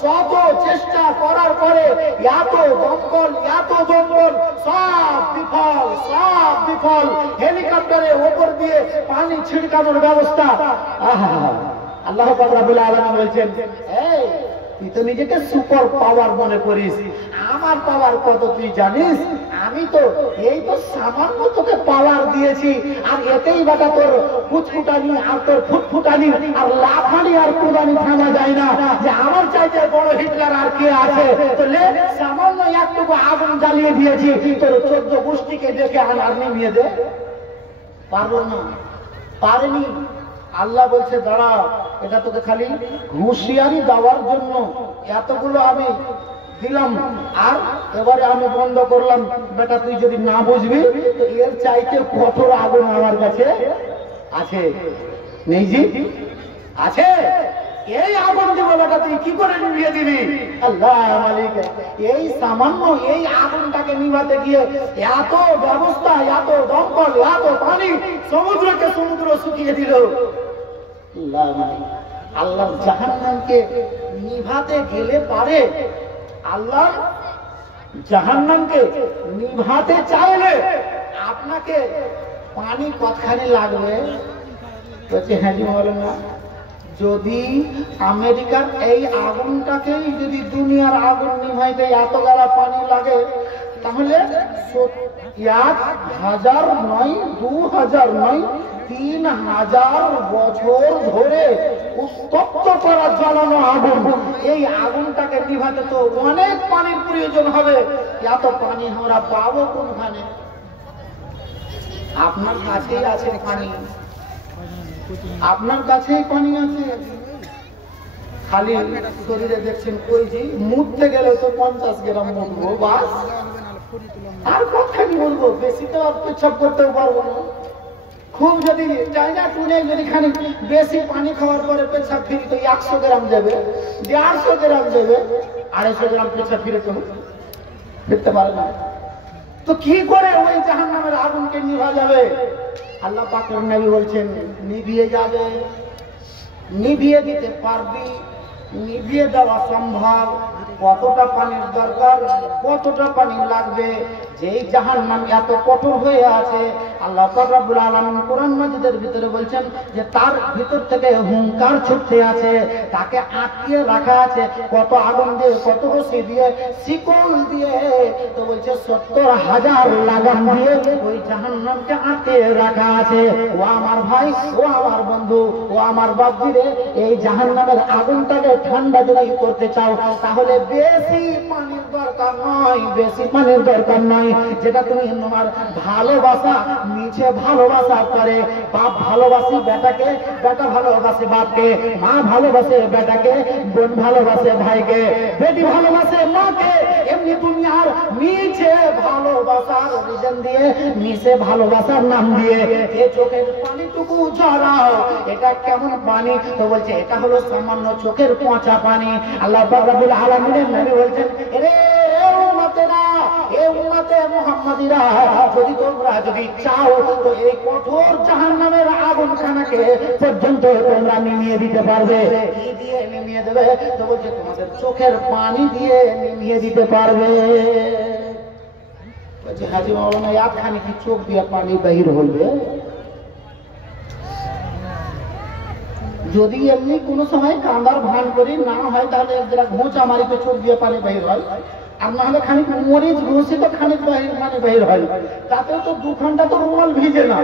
শত চেষ্টা করার পরে এত দমকল সব বিফল। হেলিকপ্টারের ওপর দিয়ে পানি ছিড়কানোর ব্যবস্থা। আল্লাহ পাক রব্বুল আলামিন বলছেন, এই তুই তো নিজেকে সুপার পাওয়ার মনে করিস, আমার পাওয়ার কত তুই জানিস? আমি তো এই তো সামান্য তোকে পাওয়ার দিয়েছি, আর এতেই বেটা তোর ফুটফুটানি আর তোর ফুটফুটানি আর লাফানি আর কুদানি থামা যায় না, যে আমার চাইতে বড় হিটলার আর কে আছে? তো সামান্য একটুকু আগুন জ্বালিয়ে দিয়েছি, তোর 14 গোষ্ঠীকে ডেকে আর নিভিয়ে দে। পারলো না, পারেনি। আল্লাহ বলছে দাঁড়া, এটা তোকে খালি হুঁশিয়ারি দেওয়ার জন্য এতগুলো আমি দিলাম, আর এবারে আমি বন্ধ করলাম। বেটা তুই যদি না বুঝবি তো এর চাইতে কঠোর আগুন আমার কাছে আছে। নেই জি, আছে। এই আগুন দিব বেটা, তুই কি করে নিভিয়ে দিবি? আল্লাহ মালিক এই সামান্য এই আগুনটাকে নিভাতে গিয়ে এত ব্যবস্থা, এত দমকল, এত পানি, সমুদ্রকে সমুদ্র শুকিয়ে দিল। আল্লাহ জাহান্নামকে নিভাতে গেলে পারে, আল্লাহ জাহান্নামকে নিভাতে চাইলে আপনাকে পানি কতখানি লাগবে? বলছে হ্যাঁ জি মৌলানা, যদি আমেরিকার এই আগুনটাকেই যদি দুনিয়ার আগুন নিভাইতে এত গাড়া পানি লাগে, তাহলে 1000 নয়, 2000 নয়, 3000 বছর ধরে উত্তপ্ত করা জ্বালানো আগুন, এই আগুনটাকে নিভাতে তো অনেক পানির প্রয়োজন হবে। এত পানি আমরা পাবো কোনখানে? আপনার কাছেই আছে পানি, আপনার কাছেই পানি আছে। খালি শরীরে দেখছেন ওই যে মুততে গেলে তো 50 গ্রাম মুতবো বাস, আর কতখানি বলবো? বেশি তো পেছাব করতেও পারবো না। খুব যদি চাইনা টুনে যদি খানি বেশি পানি খাওয়ার পরে পেছাব ফিরি তো 100 গ্রাম দেবে, 150 গ্রাম দেবে, 250 গ্রাম পেছাব ফিরে তো ফিরতে পারে না। তো কি করে ওই জাহান্নামের আগুনকে নিভা যাবে? আল্লাহ পাকের নবী বলছেন নিভিয়ে যাবে। নিভিয়ে দিতে পারবি, নিভিয়ে দেওয়া সম্ভব। কতটা পানির দরকার, কতটা পানি লাগবে? যেই জাহান্নাম এত কঠোর হয়ে আছে, আল্লাহ পাক রব্বুল আলামিন কোরআন মাজিদের ভিতরে বলছেন যে তার ভিতর থেকে হুঙ্কার ছুটতে আছে, তাকে আটকিয়ে রাখা আছে। কত আগুন দিয়ে, কত রশি দিয়ে, শিকল দিয়ে, তো বলছে 70,000 লাগাম দিয়ে ওই জাহান্নামকে আটকিয়ে রাখা আছে। ও আমার ভাই, ও আমার বন্ধু, ও আমার বাপজি রে, এই জাহান্নামের আগুনটাকে ঠান্ডা যদি করতে চাও তাহলে বেশি পানির দরকার নয়, বেশি পানির দরকার নয়। যেটা তুমি তোমার ভালোবাসা, মিছে ভালোবাসা করে, বাপ ভালোবাসি বেটাকে, বেটা ভালোবাসে বাপকে, মা ভালোবাসে বেটাকে, বোন ভালোবাসে ভাইকে, বেটি ভালোবাসে মাকে, এমনি দুনিয়ার মিছে ভালোবাসার রিজন দিয়ে, মিছে ভালোবাসার নাম দিয়ে এই চোখের পানিটুকু ঝরাও। এটা কেমন পানি? তো বলছে এটা হলো সামান্য চোখের পচা পানি। আল্লাহ পাক রব্বুল আলামিনের নবী বলছেন, এরে উম্মতেরা, এ উম্মতে মুহাম্মাদিরা, যদি তোমরা যদি চাও তো এই কঠোর জাহান্নামের আগুনখানাকে পর্যন্ত তোমরা নিভিয়ে দিতে পারবে। কি দিয়ে নিভিয়ে দেবে? তো বলছে তোমাদের চোখের পানি দিয়ে নিভিয়ে দিতে পারবে। বলছে হাজী মাওলানা একখানি কি চোখ দিয়ে পানি বাহির হইবে? যদি এমনি কোনো সময় কান্দার ভান করি না হয় তাহলে যারা ঘোঁচা মারি তো চোখ দিয়ে পানি বাহির হয়, আর না হলে খানিক মরিচ ঘষি তো খানিক পানি বাহির হয়, তাতেও তো 2 ঘন্টা তো রুমাল ভিজে না।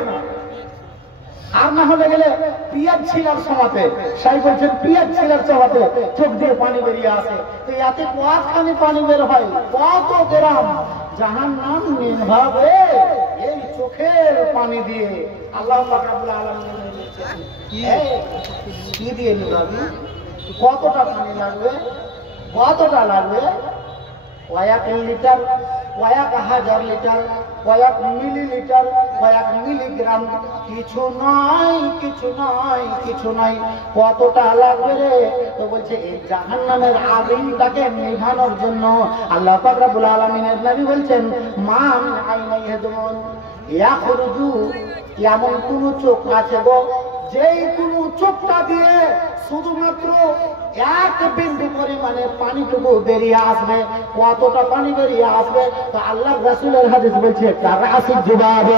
আর না হলে গেলে পিয়াজ ছিলার সমাতে, সাই বলছেন পিয়াজ ছিলার সমাতে চোখ দিয়ে পানি বেরিয়ে আসে। তো এতে কতখানি পানি বের হয়, কত গ্রাম জাহান্নাম নিভাবে এই চোখের পানি দিয়ে। আল্লাহ পাক রব্বুল আলামিন কি দিয়ে নিভাবি? কতটা পানি লাগবে? কতটা লাগবে? কয়েক লিটার, কয়েক হাজার লিটার, কয়েক মিলিলিটার, কয়েক মিলিগ্রাম, কিছু নয়, কিছু নয়, কিছু নয়। কতটা লাগবে রে? তো বলছে এই জাহান্নামের আগুনটাকে নিভানোর জন্য আল্লাহ পাক রব্বুল আলামিনের নবী বলছেন, মা মিন আইনাইহি দুমুন ইয়াখরুজু, এমন কোন চোখ আছে গো যেই কোন চোখটা দিয়ে শুধুমাত্র 1 এক বিন্দু পরিমাণে পানিটুকু বেরিয়ে আসবে, কতটা পানি বেরিয়ে আসবে? তো আল্লাহ রাসূলের হাদিস বলছে কারাসিল জুবাব,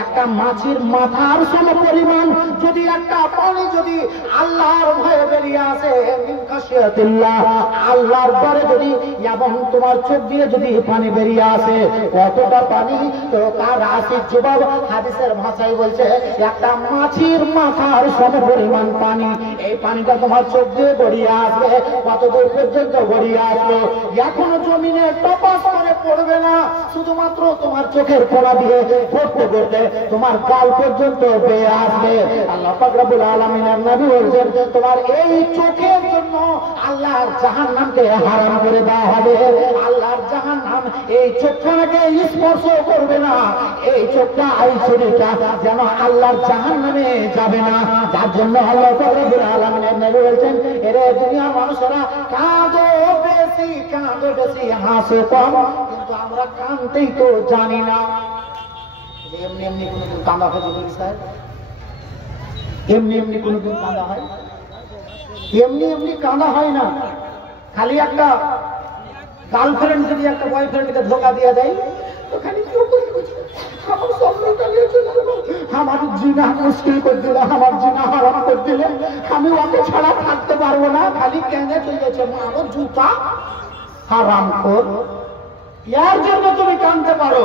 একটা মাছির মাথার সম পরিমাণ যদি একটা পানি যদি আল্লাহর ভয়ে বেরিয়ে আসে, মিন খাশিয়াতিল্লাহ, আল্লাহর ভয়ে যদি, এবং তোমার চোখ দিয়ে যদি পানি বেরিয়ে আসে, কতটা পানি? তো কারাসিল জুবাব হাদিসের ভাষায় বলছে একটা মাছির মাথার সম পরিমাণ পানি। এই পানিটা তোমার চোখ দিয়ে গড়িয়ে আসবে, কত দূর পর্যন্ত গড়িয়ে আসবে? এখনো জমিনে টপাস করে পড়বে না, শুধুমাত্র তোমার চোখের কোণা দিয়ে পড়তে পড়তে তোমার গাল পর্যন্ত বেয়ে আসবে। আল্লাহ পাক রব্বুল আলামিনের নবী বলেছেন তোমার এই চোখের জন্য আল্লাহর জাহান্নামকে হারাম করে দেওয়া হবে। আল্লাহর জাহান্নাম এই চোখটাকে স্পর্শ করবে না, এই চোখটা এই শরীরটা যেন আল্লাহর জাহান্নামে যাবে না। যার জন্য আল্লাহ পাক রব্বুল আলামিনের নবী বলেছেন এরে দুনিয়ার মানুষেরা কাঁদো বেশি হাসো কম, কিন্তু আমরা কাঁদতেই তো জানি না। এমনি এমনি কোনদিন কাঁদা হয় বলি স্যার? এমনি এমনি কোনদিন কাঁদা হয়? এমনি এমনি কাঁদা হয় না। খালি একটা গার্লফ্রেন্ড যদি একটা বয়ফ্রেন্ডকে ধোকা দিয়ে দেয় তো খালি আমার স্বপ্নটা নিয়ে চলে যাবো, আমার জিনা মুশকিল করে দিলে, আমার জিনা হারাম করে দিলে, আমি ওকে ছাড়া থাকতে পারবো না, খালি কেঁদে চলেছে আমার জুতা হারাম কর। এর জন্য তুমি কাঁদতে পারো,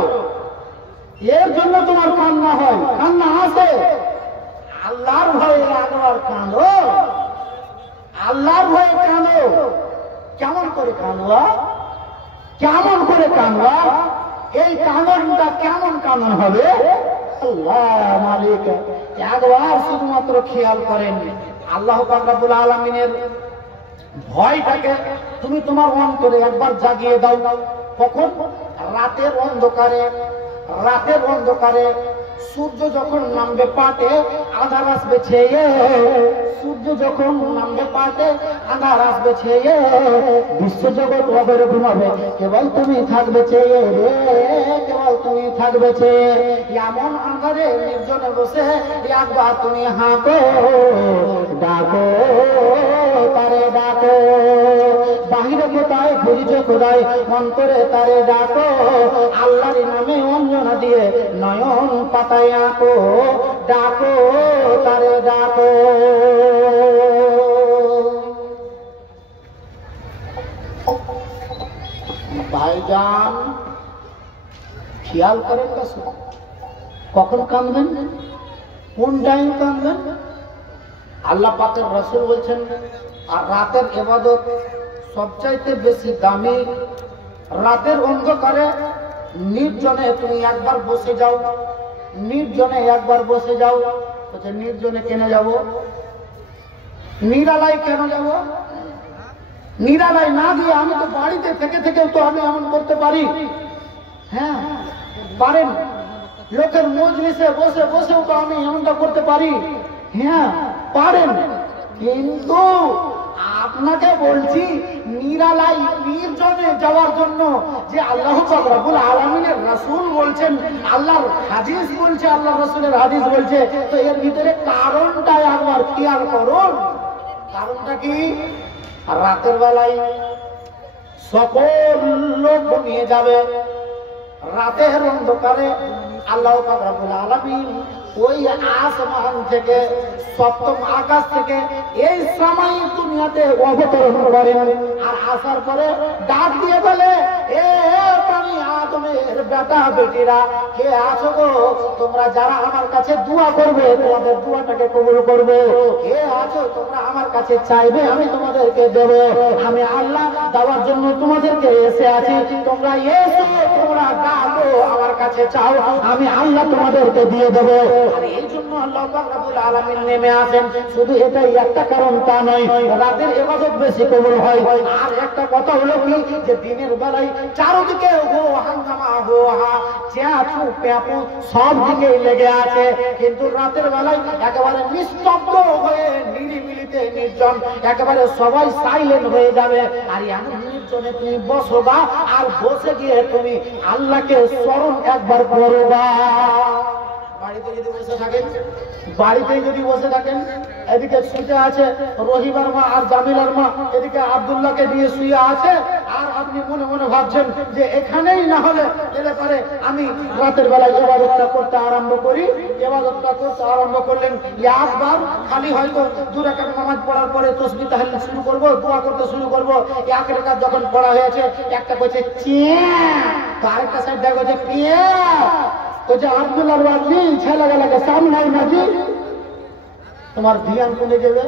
এর জন্য তোমার কান্না হয়, কান্না আসে। আল্লাহর ভয়ে একবার কাঁদো, আল্লাহর ভয়ে কাঁদো। কেমন করে কাঁদবা? কেমন করে কাঁদবা? এই কাঁদনটা কেমন কাঁদন হবে? আল্লাহ মালিক একবার শুধুমাত্র খেয়াল করেন, আল্লাহ পাক রব্বুল আলামিনের ভয়টাকে তুমি তোমার অন্তরে একবার জাগিয়ে দাও। কখন? রাতের অন্ধকারে, রাতের অন্ধকারে সূর্য যখন নামবে পাটে, আঁধার আসবে ছেয়ে, সূর্য যখন নামবে পাটে, আঁধার আসবে ছেয়ে, বিশ্বজগৎ রবের ঘুমাবে, কেবল তুমি থাকবে চেয়ে রে, কেবল তুমি থাকবে চেয়ে। এমন আঁধারে নির্জনে বসে একবার তুমি হাঁকো, ডাকো তারে ডাকো, বাহিরে কোথায় ঘুরিছে খোদায়, অন্তরে তারে ডাকো, আল্লাহর নামে অঞ্জনা দিয়ে নয়ন পাতায় আঁকো, ডাকো তারে ডাকো। ভাইজান খেয়াল করেন কখন কাঁদবেন, কোন টাইম কাঁদবেন? আল্লাহ পাকের রাসূল বলছেন আর রাতের ইবাদত সবচাইতে বেশি দামি। রাতের অন্ধকারে নির্জনে তুমি একবার বসে যাও, নির্জনে একবার বসে যাও। বলছে নির্জনে কেন যাব? নিরালায় কেন যাব? নিরালায় না দিয়ে আমি তো বাড়িতে থেকে থেকেও তো আমি এমন করতে পারি। হ্যাঁ পারেন, লোকের মজলিসে বসে বসেও তো আমি এমনটা করতে পারি। হ্যাঁ পারেন, কিন্তু আপনাকে বলছি নিরালাই নির্জনে যাওয়ার জন্য যে আল্লাহ পাক রব্বুল আলামিনের রাসূল বলছেন, আল্লাহর হাদিস বলছে, আল্লাহ রাসূলের হাদিস বলছে, তো এর ভিতরে কারণটা একবার খেয়াল করুন। কারণটা কি? রাতের বেলায় সকল লোক ঘুমিয়ে যাবে, রাতের অন্ধকারে আল্লাহ পাক রব্বুল আলামিন ওই আসমান থেকে, সপ্তম আকাশ থেকে এই সময় দুনিয়াতে অবতরণ করেন। আর আসার পরে ডাক দিয়ে বলে, এ পানি আদমের বেটা বেটিরা, কে আছো গো? তোমরা যারা আমার কাছে দোয়া করবে তোমাদের দোয়াটাকে কবুল করবে। কে আছো তোমরা আমার কাছে চাইবে, আমি তোমাদেরকে দেব। আমি আল্লাহ দেওয়ার জন্য তোমাদেরকে এসে আছি, তোমরা এসো, তোমরা ডাকো, আমার কাছে চাও, আমি আল্লাহ তোমাদেরকে দিয়ে দেব। আর এই জন্য আল্লাহ পাক রব্বুল আলামিন নেমে আসেন। শুধু এটাই একটা কারণ তা নয়, রাতের ইবাদত বেশি কবুল হয়। আর একটা কথা হলো কি, যে দিনের বেলায় চারদিকে হো হাঙ্গামা হো হা চেঁচু প্যাপু সব দিকে লেগে আছে, কিন্তু রাতের বেলায় একেবারে নিস্তব্ধ হয়ে নিরিবিলিতে নির্জন, একেবারে সবাই সাইলেন্ট হয়ে যাবে। আর এমন নির্জনে তুমি বসবা, আর বসে গিয়ে তুমি আল্লাহকে স্মরণ একবার করবা। বাড়িতে যদি বসে থাকেন, বাড়িতেই যদি বসে থাকেন, এদিকে শুতে আছে রহিমার মা আর জামিলার মা, এদিকে আব্দুল্লাহকে নিয়ে শুয়ে আছে, আর আপনি মনে মনে ভাবছেন যে এখানেই না হলে এলে পারে আমি রাতের বেলায় ইবাদতটা করতে আরম্ভ করি। ইবাদতটা করতে আরম্ভ করলেন, একবার খালি হয়তো 2 রাকাত নামাজ পড়ার পরে তাসবিহ তাহলিল শুরু করব, দোয়া করতে শুরু করব। এক রাকাত যখন পড়া হয়েছে, একটা কইছে চিয়া, তো আরেকটা সাইড দেখো যে পিয়া, কইছে আব্দুল্লাহর বাজি ছেলেগুলোকে সামলাই মাঝি, তোমার ধ্যান কোনে যাবে?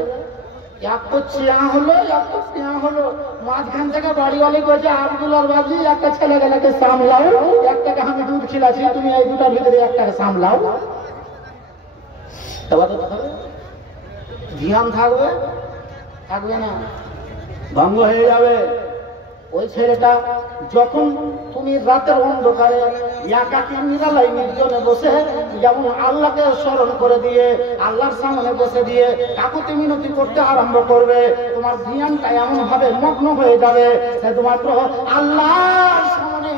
এক তো চিয়া হলো, এক তো চিয়া হলো, মাঝখান থেকে বাড়িওয়ালি কইছে আব্দুল্লাহর বাজি একটা ছেলেগুলোকে সামলাও, একটাকে আমি দুধ খিলাছি, তুমি এই দুটার ভিতরে একটাকে সামলাও। তবে তো ধ্যান থাকবে, থাকবে না, ভঙ্গ হয়ে যাবে। ওই ছেলেটা যখন তুমি রাতের অন্ধকারে একাকী নিরালাই নির্জনে বসে যেমন আল্লাহকে স্মরণ করে দিয়ে আল্লাহর সামনে বসে দিয়ে কাকুতি মিনতি করতে আরম্ভ করবে, তোমার ধ্যানটা এমন ভাবে মগ্ন হয়ে যাবে শুধুমাত্র আল্লাহর সামনে,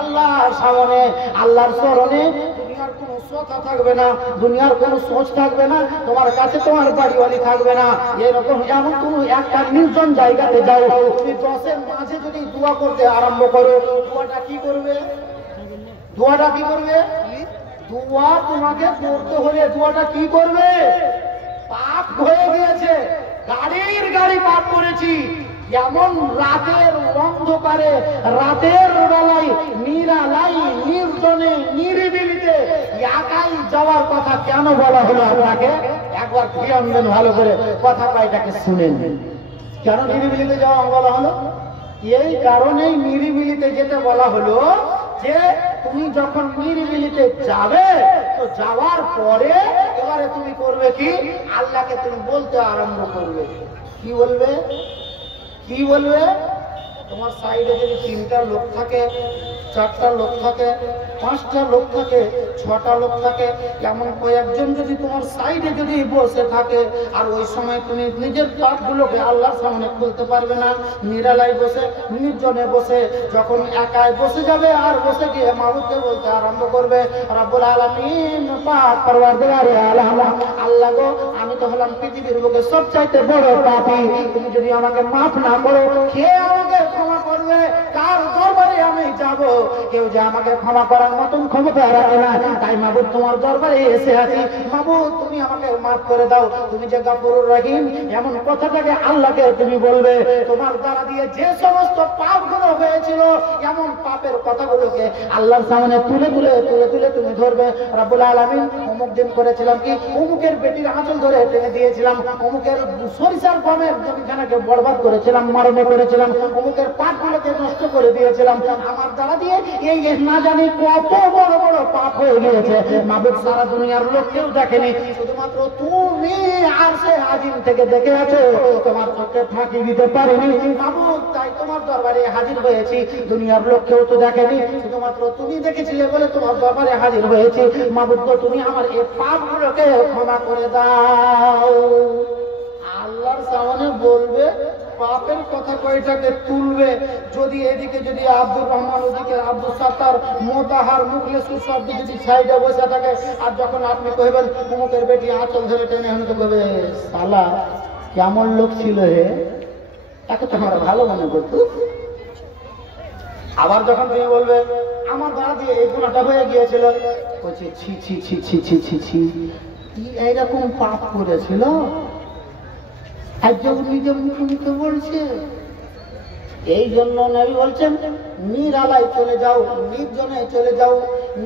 আল্লাহর সামনে, আল্লাহর স্মরণে। দুনিয়ার কোনো কথা থাকবে না, দুনিয়ার কোনো সোচ থাকবে না, তোমার কাছে তোমার বাড়িওয়ালি থাকবে না। এরকম এমন তুমি একটা নির্জন জায়গাতে যাও, তুমি 10-এর মাঝে যদি দোয়া করতে আরম্ভ করো, দোয়াটা কি করবে? দোয়াটা কি করবে? দোয়া তোমাকে করতে হলে দোয়াটা কি করবে? পাপ হয়ে গিয়েছে, গাড়ির গাড়ি পাপ করেছি, এমন রাতের অন্ধকারে, রাতের বেলায় নিরালাই নির্জনে নিরিবিলিতে একাই যাওয়ার কথা কেন বলা হলো আপনাকে? একবার ধ্যান দেন ভালো করে, কথা পাইটাকে শুনেন। কেন নিরিবিলিতে যাওয়া বলা হলো? এই কারণেই নিরিবিলিতে যেতে বলা হলো যে তুমি যখন নিরিবিলিতে যাবে, তো যাওয়ার পরে এবারে তুমি করবে কি? আল্লাহকে তুমি বলতে আরম্ভ করবে। কি বলবে? কি বলবে? তোমার সাইডে যদি 3টা লোক থাকে, 4টা লোক থাকে, 5টা লোক থাকে, 6টা লোক থাকে, এমন কয়েকজন যদি তোমার সাইডে যদি বসে থাকে, আর ওই সময় তুমি নিজের পাপগুলোকে আল্লাহর সামনে খুলতে পারবে না, নিরালাই বসে নির্জনে বসে যখন একাই বসে যাবে, আর বসে গিয়ে মাবুদকে বলতে আরম্ভ করবে, রব্বুল আলামিন পাক পরওয়ারদিগারে আলম, আল্লাহ গো আমি তো হলাম পৃথিবীর বুকে সবচাইতে বড় পাপী, তুমি যদি আমাকে মাফ না করো, কে আমাকে ক্ষমা করবে? কার দরবারে আমি যাব? কেউ যে আমাকে ক্ষমা করার মতন ক্ষমতা রাখে না। তাই মাবুদ তোমার দরবারে এসে আছি, মাবুদ তুমি আমাকে মাফ করে দাও, তুমি যে গফুরুর রহিম, এমন কথাটাকে আল্লাহকে তুমি বলবে। তোমার দ্বারা দিয়ে যে সমস্ত পাপগুলো হয়েছিল, এমন পাপের কথাগুলোকে আল্লাহর সামনে তুলে তুলে তুলে তুলে তুমি ধরবে। রব্বুল আলামিন অমুক দিন করেছিলাম কি, অমুকের বেটির আঁচল ধরে টেনে দিয়েছিলাম, অমুকের সরিষার গমের জমিখানাকে বরবাদ করেছিলাম, মারণে করেছিলাম, অমুকের পাপগুলোকে নষ্ট করে দিয়েছিলাম, আমার দ্বারা দিয়ে এই না জানি কত বড় বড় পাপ হয়ে গিয়েছে। মাবুদ সারা দুনিয়ার লোক কেউ দেখেনি, শুধুমাত্র তুমি আরশে আজিম থেকে দেখে আছো, তোমার চোখে ফাঁকি দিতে পারিনি মাবুদ, তাই তোমার দরবারে হাজির হয়েছি। দুনিয়ার লোক কেউ তো দেখেনি, শুধুমাত্র তুমি দেখেছিলে বলে তোমার দরবারে হাজির হয়েছি। মাবুদ তো তুমি আমার এই পাপগুলোকে ক্ষমা করে দাও। আল্লাহর সামনে বলবে, পাপের কথা কয়টাকে তুলবে। যদি এদিকে যদি আব্দুর রহমান, ওদিকে আব্দুল সাত্তার, মোতাহার, মুখলেসুর শব্দ যদি সাইডে বসে থাকে, আর যখন আপনি কইবেন অমুকের বেটি আঁচল ধরে টেনে এনে, তো কইবে শালা কেমন লোক ছিল হে, তাকে তো আমরা ভালো মনে করতো। আবার যখন তুমি বলবে আমার দ্বারা দিয়ে এই গুণাটা হয়ে গিয়েছিল, বলছে ছি ছি ছি ছি ছি ছি ছি, এইরকম পাপ করেছিল, একজন নিজে মুখে মুখে বলছে। এই জন্য নবী বলছেন নিরালায় চলে যাও, নির্জনে চলে যাও,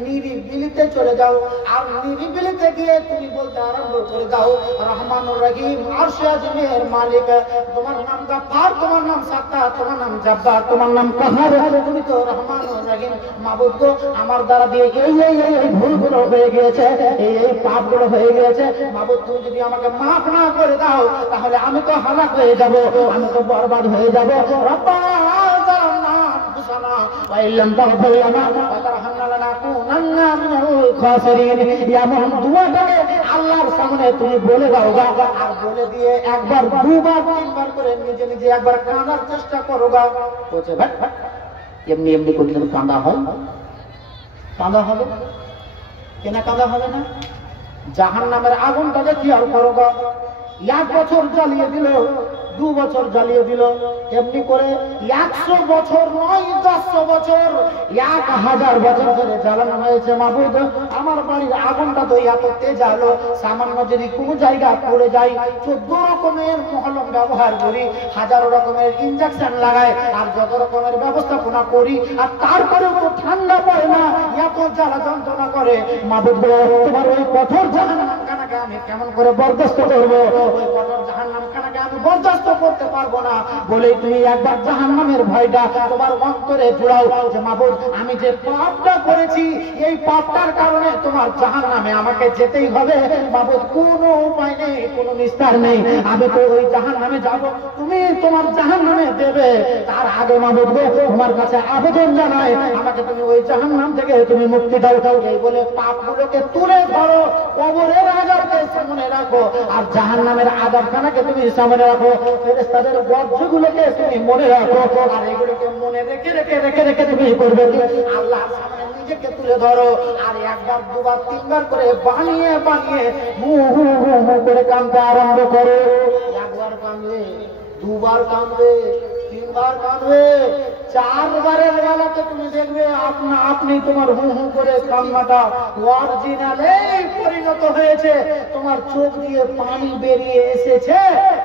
নিরিবিলিতে চলে যাও, আর নিরিবিলিতে গিয়ে তুমি বলতে আরম্ভ করে দাও, রহমানুর রহিম আরশে আজিমের মালিক, তোমার নাম গাফফার, তোমার নাম সাত্তার, তোমার নাম জব্বার, তোমার নাম কাহার, তুমি তো রহমানুর রহিম। মাবুদ গো আমার দ্বারা দিয়ে এই এই এই ভুলগুলো হয়ে গিয়েছে, এই এই পাপগুলো হয়ে গিয়েছে, মাবুদ তুমি যদি আমাকে মাফ না করে দাও, তাহলে আমি তো হালাক হয়ে যাব, আমি তো বরবাদ হয়ে যাব। রব্বানা এমন দুয়াটাকে আল্লাহর সামনে তুমি বলে দাও গা, আর বলে দিয়ে একবার 2বার 3বার করে নিজে নিজে একবার কাঁদার চেষ্টা করো গা। বলছে ভাই এমনি এমনি করলে কাঁদা হয়, কাঁদা হবে। কেনা কাদা হবে না? জাহান্নামের আগুনটাকে কি আর করবা? 1 বছর জ্বালিয়ে দিল, 2 বছর জ্বালিয়ে দিল, এমনি করে 100 বছর নয়, 100 বছর, 1000 বছর ধরে জ্বালানো হয়েছে। মাবুদ, আমার বাড়ির আগুনটা তো এত তেজ আলো, সামান্য যদি কোনো জায়গা পড়ে যায় 14 রকমের মহলম ব্যবহার করি, 1000 রকমের ইনজেকশন লাগাই, আর যত রকমের ব্যবস্থাপনা করি, আর তারপরেও তো ঠান্ডা পড়ে না, এত জ্বালা যন্ত্রণা করে। মাবুদ, তোমার ওই কঠোর জাহান্নামখানাকে আমি কেমন করে বরদাস্ত করবো? ওই কঠোর জাহান্নামখানাকে আমি বরদাস্ত করতে পারবো না বলেই তুমি একবার জাহান্নামের ভয়টা তোমার অন্তরে জুড়াও যে মাবুদ, আমি যে পাপটা করেছি এই পাপটার কারণে তোমার জাহান্নামে আমাকে যেতেই হবে। মাবুদ, কোনো উপায় নেই, কোনো নিস্তার নেই, আমি তো ওই জাহান্নামে যাব, তুমি তোমার জাহান্নামে দেবে। তার আগে মাবুদ গো, তোমার কাছে আবেদন জানাই, আমাকে তুমি ওই জাহান্নাম থেকে তুমি মুক্তি দাও। এই বলে পাপগুলোকে তুলে ধরো, কবরের আযাবকে সামনে রাখো, আর জাহান্নামের আযাবখানাকে তুমি সামনে রাখো, ফেরেশতাদের গর্জগুলোকে তুমি মনে রাখো, আর এগুলোকে মনে রেখে রেখে রেখে রেখে তুমি করবে আল্লাহর সামনে নিজেকে তুলে ধরো। আর 1 বার 2 বার 3 বার করে বানিয়ে বানিয়ে হু হু হু করে কাঁদতে আরম্ভ করো। 1 বার কাঁদবে, 2 বার কাঁদবে, 3 বার কাঁদবে, 4 বারের বেলাতে তুমি দেখবে আপনি তোমার হু হু করে কান্নাটা অরিজিনালে পরিণত হয়েছে, তোমার চোখ দিয়ে পানি বেরিয়ে এসেছে।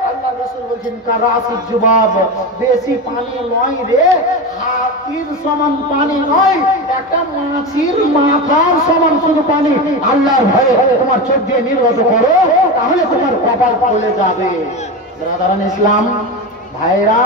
আল্লাহ রাসূল বলেন, কারাসির জুবাব, বেশি পানি নয় রে, হাতির সমান পানি নয়, একটা মাছির মাথার সমান শুধু পানি। আল্লাহর ভয়ে তোমার চোখ দিয়ে নির্গত করো, তাহলে তোমার কপাল খুলে যাবে। ব্রাদারান ইসলাম, ভাইরা,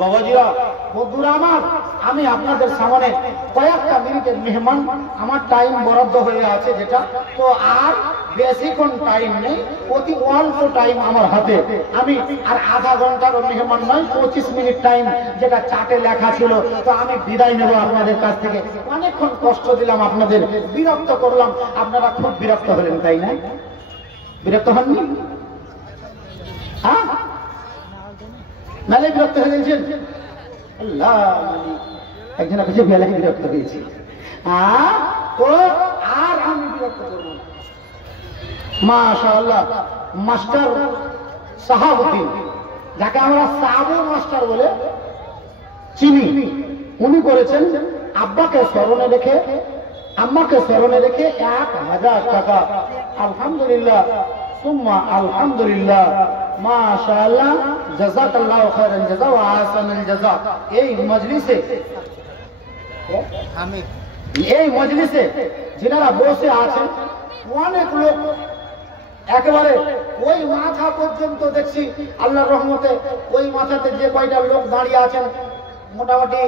বাবাজিরা, বন্ধুরা আমার, আমি আপনাদের সামনে কয়েকটা মিনিটের মেহমান, আমার টাইম বরাদ্দ হয়ে আছে যেটা, তো আর বেশিক্ষণ টাইম নেই, অতি অল্প টাইম আমার হাতে। আমি আর আধা ঘন্টার মেহমান নয়, 25 মিনিট টাইম যেটা চার্টে লেখা ছিল। তো আমি বিদায় নেব আপনাদের কাছ থেকে। অনেকক্ষণ কষ্ট দিলাম আপনাদের, বিরক্ত করলাম, আপনারা খুব বিরক্ত হলেন, তাই না? বিরক্ত হননি? হ্যাঁ, নালে বিরক্ত হয়ে গেছেন? আল্লাহ, একজন কাছে বেলায় বিরক্ত হয়েছি। তো আর আমি বিরক্ত করব না। মাশাআল্লাহ, মাস্টার সাহাবুদ্দিন, যাকে আমরা সাবু মাস্টার বলে চিনি, উনি করেছেন আব্বাকে স্মরণে রেখে, আম্মাকে স্মরণে রেখে 1000 টাকা। আলহামদুলিল্লাহ, সুম্মা আলহামদুলিল্লাহ, মাশাআল্লাহ, জাযাকাল্লাহু খায়রান জাযা ওয়া আহসানাল জাযা। এই মজলিসে যারা বসে আছেন, অনেক লোক একেবারে ওই মাথা পর্যন্ত দেখছি আল্লাহর রহমতে, ওই মাথাতে যে কয়টা লোক দাঁড়িয়ে আছেন মোটামুটি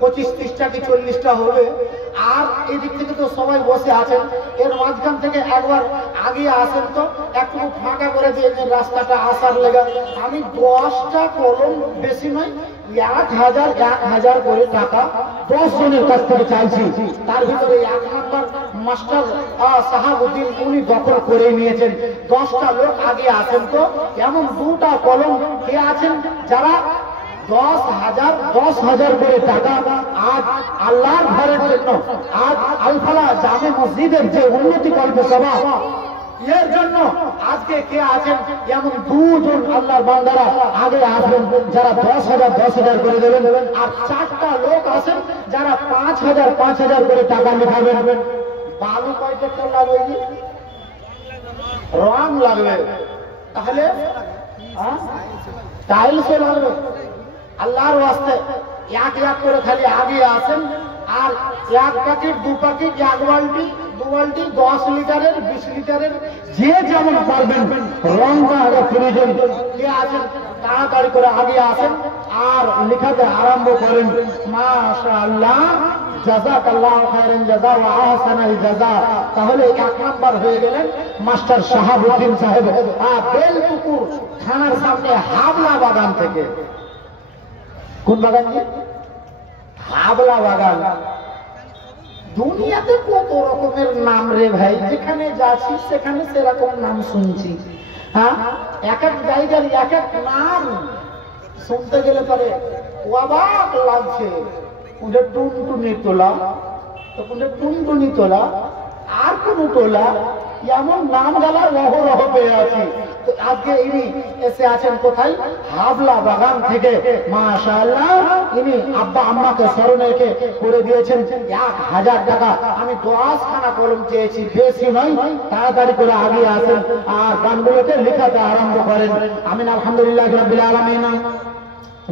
25-30টা কি 40টা হবে। আর এদিক থেকে তো সবাই বসে আছেন, এর মাঝখান থেকে একবার আগে আসেন তো, একটু ফাঁকা করে দিয়ে রাস্তাটা আসার লেগে। আমি 10টা কলম, বেশি নয়, 1000 করে টাকা 10 জনের কাছ থেকে চাইছি। তার ভিতরে 1 নাম্বার মাস্টার সাহাবুদ্দিন, উনি দখল করে নিয়েছেন। 10টা লোক আগে আসেন তো, এমন 2টা কলম কে আছেন যারা 10,000 করে টাকা আজ আল্লাহর ঘরের জন্য, আজ আলফালা জামে মসজিদের যে উন্নতি কল্পে সভা, এর জন্য আজকে কে আছেন এমন 2 জন আল্লাহর বান্দারা আগে আসবেন, যারা 10,000 করে দেবেন। আর 4টা লোক আছেন যারা 5,000 করে টাকা লিখাবেন। বালু কয় ট্রাক্টর লাগবে? রং লাগবে, তাহলে টাইলসও লাগবে। আল্লাহর ওয়াস্তে 1 করে খালি আগে আসেন, আর 1 প্যাকেট 2 প্যাকেট 1 বালতি 2 বালতি 10 লিটারের 20 লিটারের যে যেমন পারবেন রংটা আগে প্রয়োজন কে আছেন তাড়াতাড়ি করে আগে আসেন আর লেখাতে আরম্ভ করেন। মাশাআল্লাহ, জাযাকাল্লাহু খায়রান জাযা ওয়া আহসানাল জাযা। তাহলে 1 নাম্বার হয়ে গেলেন মাস্টার শাহাবুদ্দিন সাহেব, বেলপুকুর থানার সামনে হাবলা বাগান থেকে। কোন বাগান? হাবলা বাগান। দুনিয়াতে কত রকমের নাম রে ভাই, যেখানে যাচ্ছি সেখানে সেরকম নাম শুনছি। হ্যাঁ, এক এক জায়গার এক এক নাম শুনতে গেলে পরে অবাক লাগছে। কোনটা টুনটুনি তোলা, তো কোনটা টুনটুনি তোলা, আর কোন টোলা এমন নাম গালা রহ পেয়ে আছি। তো আজকে ইনি এসে আছেন কোথায়? হাবলা বাগান থেকে। মাশাআল্লাহ, ইনি আব্বা আম্মাকে স্মরণে রেখে করে দিয়েছেন 1000 টাকা। আমি 10 খানা কলম চেয়েছি, বেশি নয়, তাড়াতাড়ি করে আগে আসেন আর গানগুলোকে লেখাতে আরম্ভ করেন। আমিন। আলহামদুলিল্লাহি রাব্বিল আলামিন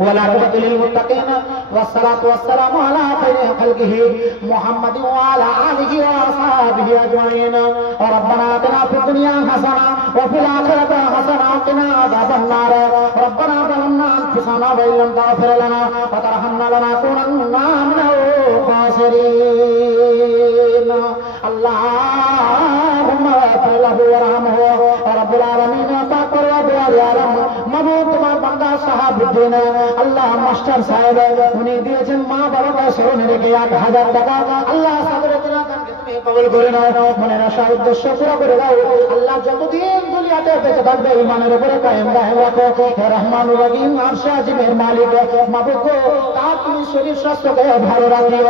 والعاقبة للمتقين والصلاة والسلام على خير خلقه محمد وعلى آله وأصحابه أجمعين. ربنا آتنا في الدنيا حسنة وفي الآخرة حسنة وقنا عذاب النار. ربنا ظلمنا أنفسنا وإن لم تغفر لنا وترحمنا لنكونن من الخاسرين. اللهم اغفر له وارحمه رب العالمين পাকর আলম। মাবুদ তোমার বান্দা সাহাবুদ্দিন আল্লাহ মাস্টার সাহেব উনি দিয়েছেন মা বাবাকে স্মরণে রেখে 1000 টাকা। আল্লাহ সাদরে দিনাকে তুমি কবুল করে নাও, মনের আশা উদ্দেশ্য পুরো করে দাও। আল্লাহ যতদিন দুনিয়াতে বেঁচে থাকবে ঈমানের উপরে কায়েম রাখো। হে রহমানুর রহিম আরশে আজিমের মালিক মাবুদ তার তুমি শরীর স্বাস্থ্যকে ভালো রাখিও।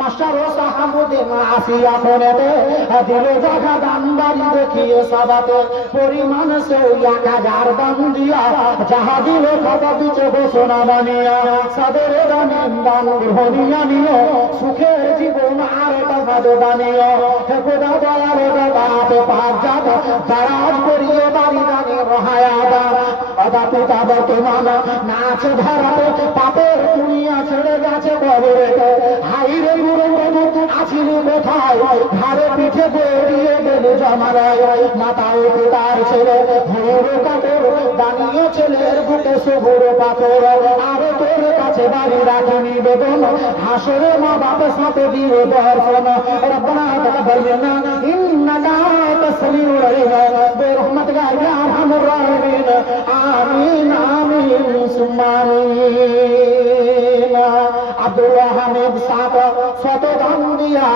মাস্টার ও সাহাবুদ্দিন আসিয়া ফোনেতে দিল জায়গা দান বাড়ি দেখিয়ে সাবাতে পরিমাণ সে 1000 দান দিয়া যাহা দিল খাতা দিচ্ছে ঘোষণা বানিয়া সাদরে দান দান গ্রহণিয়া নিও সুখের জীবন আর টাকাতে দানিও। হে খোদা দয়াল বাপে পাক জাত দারাজ করিয়ে বাড়ি দানে রহায়াদা বাবা পিতা বর্তমান নাচ ধারাতে পাপের দুনিয়া ছেড়ে গেছে কবরেতে। হাই রে গুরু আছিলি কোথায়? ঘাড়ে পিঠে বেরিয়ে গেল জামারায় মাথায় পিতার ছেলে ভোর কাপড় দানিও ছেলের বুকে সবুর পাথর। আরে তোর কাছে বাড়ি রাখি নিবেদন হাসরে মা বাপের সাথে দিয়ে দর্শন। রব্বানা তাকাব্বাল মিন্না ইন্নাকা তাসমিউল আলিম বিরহমাতিকা ইয়া আরহামুর রাহিমিন। আমিন আমিন সুম্মা আমিন। আব্দুল্লাহ হামিদ সাত শত দান দিয়া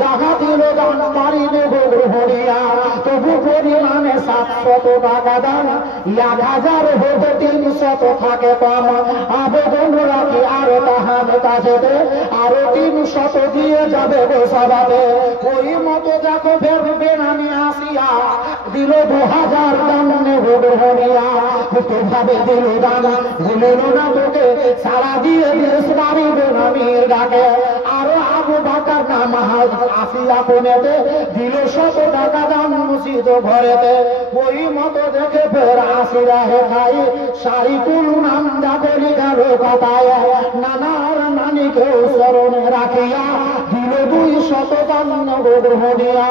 যাহা দিল দান বাড়ি দেব গ্রহণিয়া তবু পরিমাণে 700 টাকা দান 1000 হতে 300 থাকে কম। আবেদন রাখি আরো তাহার কাছে আরো 300 দিয়ে যাবে গোসাবাতে। ওই মতো দেখো ফেরবে আমি আসিয়া দিল 2000 দান নেব গ্রহণিয়া। ভাবে দিল দান ভুলেন না তোকে সারা দিয়ে দেশ বাড়ি বেনামির ডাকে। আরো আবু বাকার নাম আসিয়া কোনেতে দিল 100 টাকা দান মসজিদ ঘরেতে। ওই মতো দেখে ফের আসিরা হে খাই শারিকুল নাম যাবে গেল কথায় নানার নানিকে স্মরণে রাখিয়া দিল 200 দান গ্রহণিয়া।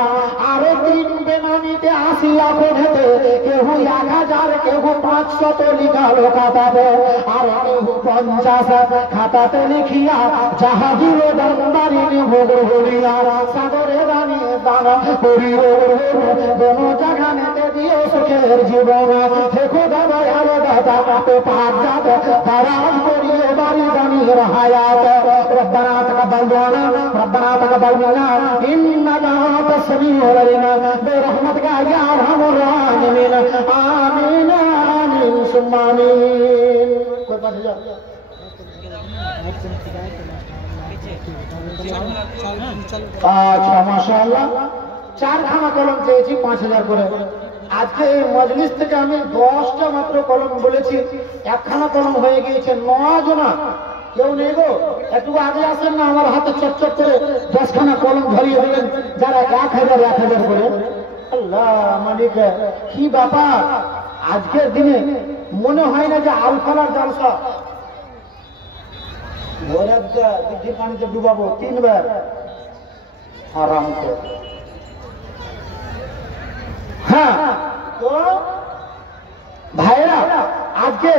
আরো 3 বেনামিতে আসিয়া কোনেতে কেউ 1000 কেউ 500 লিখালো খাতাতে আর কেউ 50 খাতাতে লিখিয়া যাহা দিল দান বাড়ি নেব গ্রহণিয়া। সাগরে রানী দান করিও কোন জায়গা নেতে দিও সুখের জীবন। হে খোদা দয়াল দাতা আপে পাক জাত দারাজ করিও বাড়ি দানির হায়াত। রব্বানা তাকাব্বাল দুআনা রব্বানা তাকাব্বাল মিন্না ইন্নাকা তাসমিউল আলিম বিরহমাতিকা ইয়া আরহামুর রাহিমিন। আমিন আমিন সুম্মা আমিন। কই পাশে যাও। আচ্ছা মাশাআল্লাহ 4 খানা কলম চেয়েছি 5000 করে। আজকে এই মজলিস থেকে আমি 10টা মাত্র কলম বলেছি, 1 খানা কলম হয়ে গিয়েছে 9 জনা। কেউ নেই গো? একটু আগে আসেন না, আমার হাতে চটচট করে 10 খানা কলম ধরিয়ে দিলেন যারা 1000 করে। আল্লাহ মালিক কি ব্যাপার! আজকের দিনে মনে হয় না যে আলফালার জালসা ভোরের দিঘি পানিতে ডুবাবো 3 বার আরাম করে। হ্যাঁ তো ভাইরা আজকে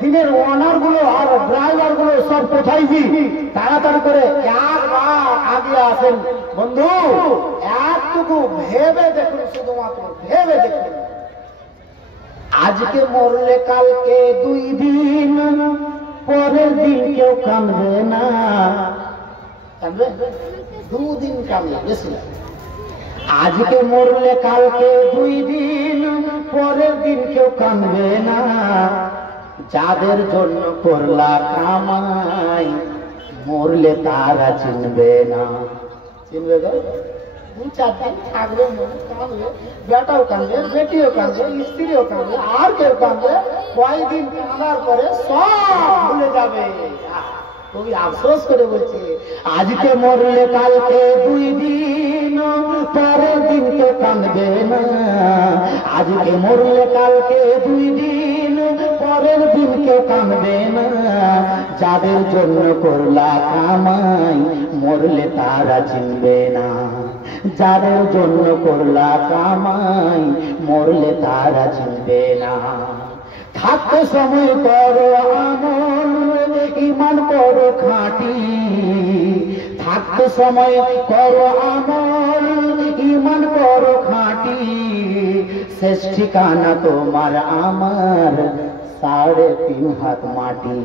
দিনের ওনার গুলো আর ড্রাইভার গুলো সব কোথায় কি তাড়াতাড়ি করে একবার আগে আসেন। বন্ধু একটুকু ভেবে দেখুন, শুধুমাত্র ভেবে দেখুন। আজকে মরলে কালকে 2 দিন, পরের দিন কেউ কাঁদবে না। কাঁদবে 2 দিন কাঁদবে বেশি। আজকে মরলে কালকে 2 দিন, পরের দিন কেউ কাঁদবে না। যাদের জন্য করলা কামাই মরলে তারা চিনবে না। চিনবে গো? 2-4 দিন থাকবে, কাঁদবে, বেটাও কাঁদবে, বেটিও কাঁদবে, স্ত্রীও কাঁদবে, আর কেউ কাঁদবে। কয়েকদিন কাঁদার পরে সব ভুলে যাবে। কবি আফসোস করে বলছে, আজকে মরলে কালকে 2 দিন, পরের দিন কেউ কাঁদবে না। আজকে মরলে কালকে 2 দিন, পরের দিন কেউ কাঁদবে না। যাদের জন্য করলা কামাই, মরলে তারা চিনবে না। যাদের জন্য করলা কামাই, মরলে তারা চিনবে না। থাকতে সময় করো আমল, ঈমান করো খাঁটি। থাকতে সময় করো আমল, ঈমান করো খাঁটি। শেষ ঠিকানা তোমার আমার 3.5 হাত মাটি।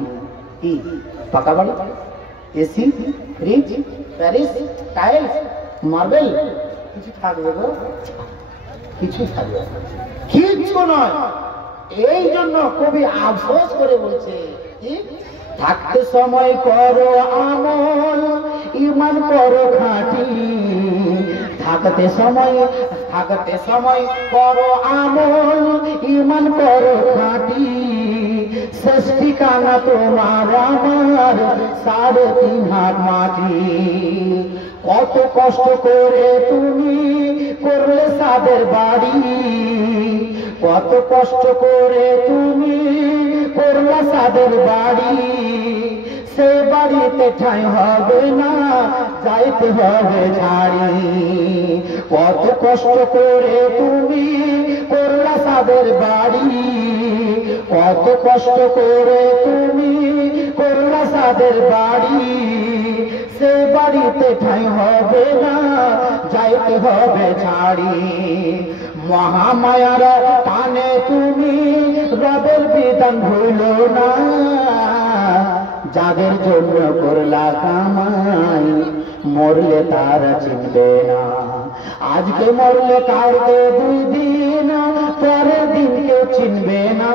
কি পাকা বাড়ি, AC, fridge, Paris, tiles, marble, কিছু থাকবে গো? কিছু থাকবে, কিচ্ছু নয়। এই জন্য কবি আফসোস করে বলছে, থাকতে সময় করো আমল, ঈমান করো খাঁটি। থাকতে সময় করো আমল, ঈমান করো খাঁটি। শেষ ঠিকানা তোমার আমার 3.5 হাত মাটি। কত কষ্ট করে তুমি করলে সাদের বাড়ি, কত কষ্ট করে তুমি করলে সাদের বাড়ি। সে বাড়িতে ঠাঁই হবে না, যাইতে হবে ছাড়ি। কত কষ্ট করে তুমি করলে সাদের বাড়ি, কত কষ্ট করে তুমি করলে সাদের বাড়ি। সে বাড়িতে ঠাঁই হবে না, যাইতে হবে ছাড়ি। মহামায়ার টানে তুমি রবের বিধান ভুলো না। যাদের জন্য করলা কামাই, মরলে তারা চিনবে না। আজকে মরলে কালকে 2 দিন, পরের দিন কেউ চিনবে না।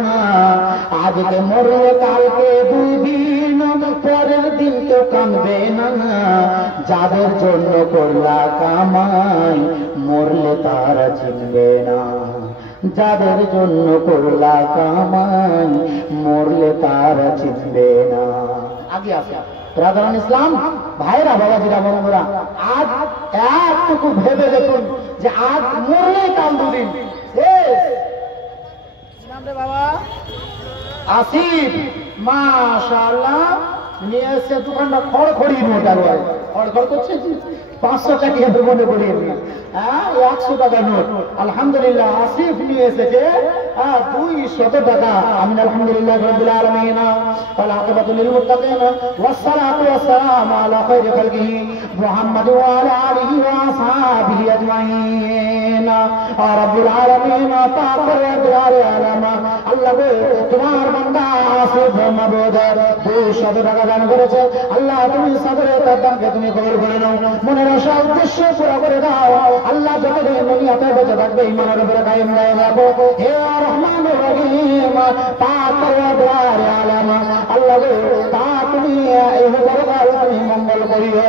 আজকে মরলে কালকে 2 দিন, পরের দিন কেউ কাঁদবে না। যাদের জন্য করলা কামাই, মরলে তারা চিনবে না। যাদের জন্য করলা কামাই, মরলে তারা চিনবে না। আগে আসে ব্রাদারান ইসলাম, ভাইরা, বাবাজিরা, বন্ধুরা, আজ একটুকু ভেবে দেখুন যে আজ মরলে কাল 2 দিন শেষ। নাম রে বাবা আসিফ, মাশাআল্লাহ, নিয়ে এসে দোকানটা খড়খড়ি নোট। আর খড়খড় করছে, 500 টাকা মনে করিয়ে না, 100 টাকা নোট। আলহামদুলিল্লাহ, আসিফ নিয়ে এসেছে 200 টাকা। আমিন আলহামদুলিল্লাহ রাব্বিল আলামিন, ওয়াল আকিবাতু লিল মুত্তাকিন, ওয়াসসালাতু ওয়াসসালামু আলা খায়রি খালকিহি মুহাম্মাদ ওয়া আলা আলিহি ওয়া আসহাবিহি আজমাইন। রাব্বুল আলামিন, পাক রব্বুল আলামিন, আল্লাহ গো, তোমার বান্দা আসিফ মাহমুদ 200 টাকা দান করেছে। আল্লাহ, তুমি সাদরে তার দানকে তুমি কবুল করে নাও, মনের আশা উদ্দেশ্য পুরো করে দাও। আল্লাহ, যতদিন দুনিয়াতে বেঁচে থাকবে ঈমানের উপরে কায়েম রাখো। হে রহমানুর রহিম, পাক রব্বুল আলামিন, আল্লাহ গো, তা তুমি এই পরকাল তুমি মঙ্গল করিও।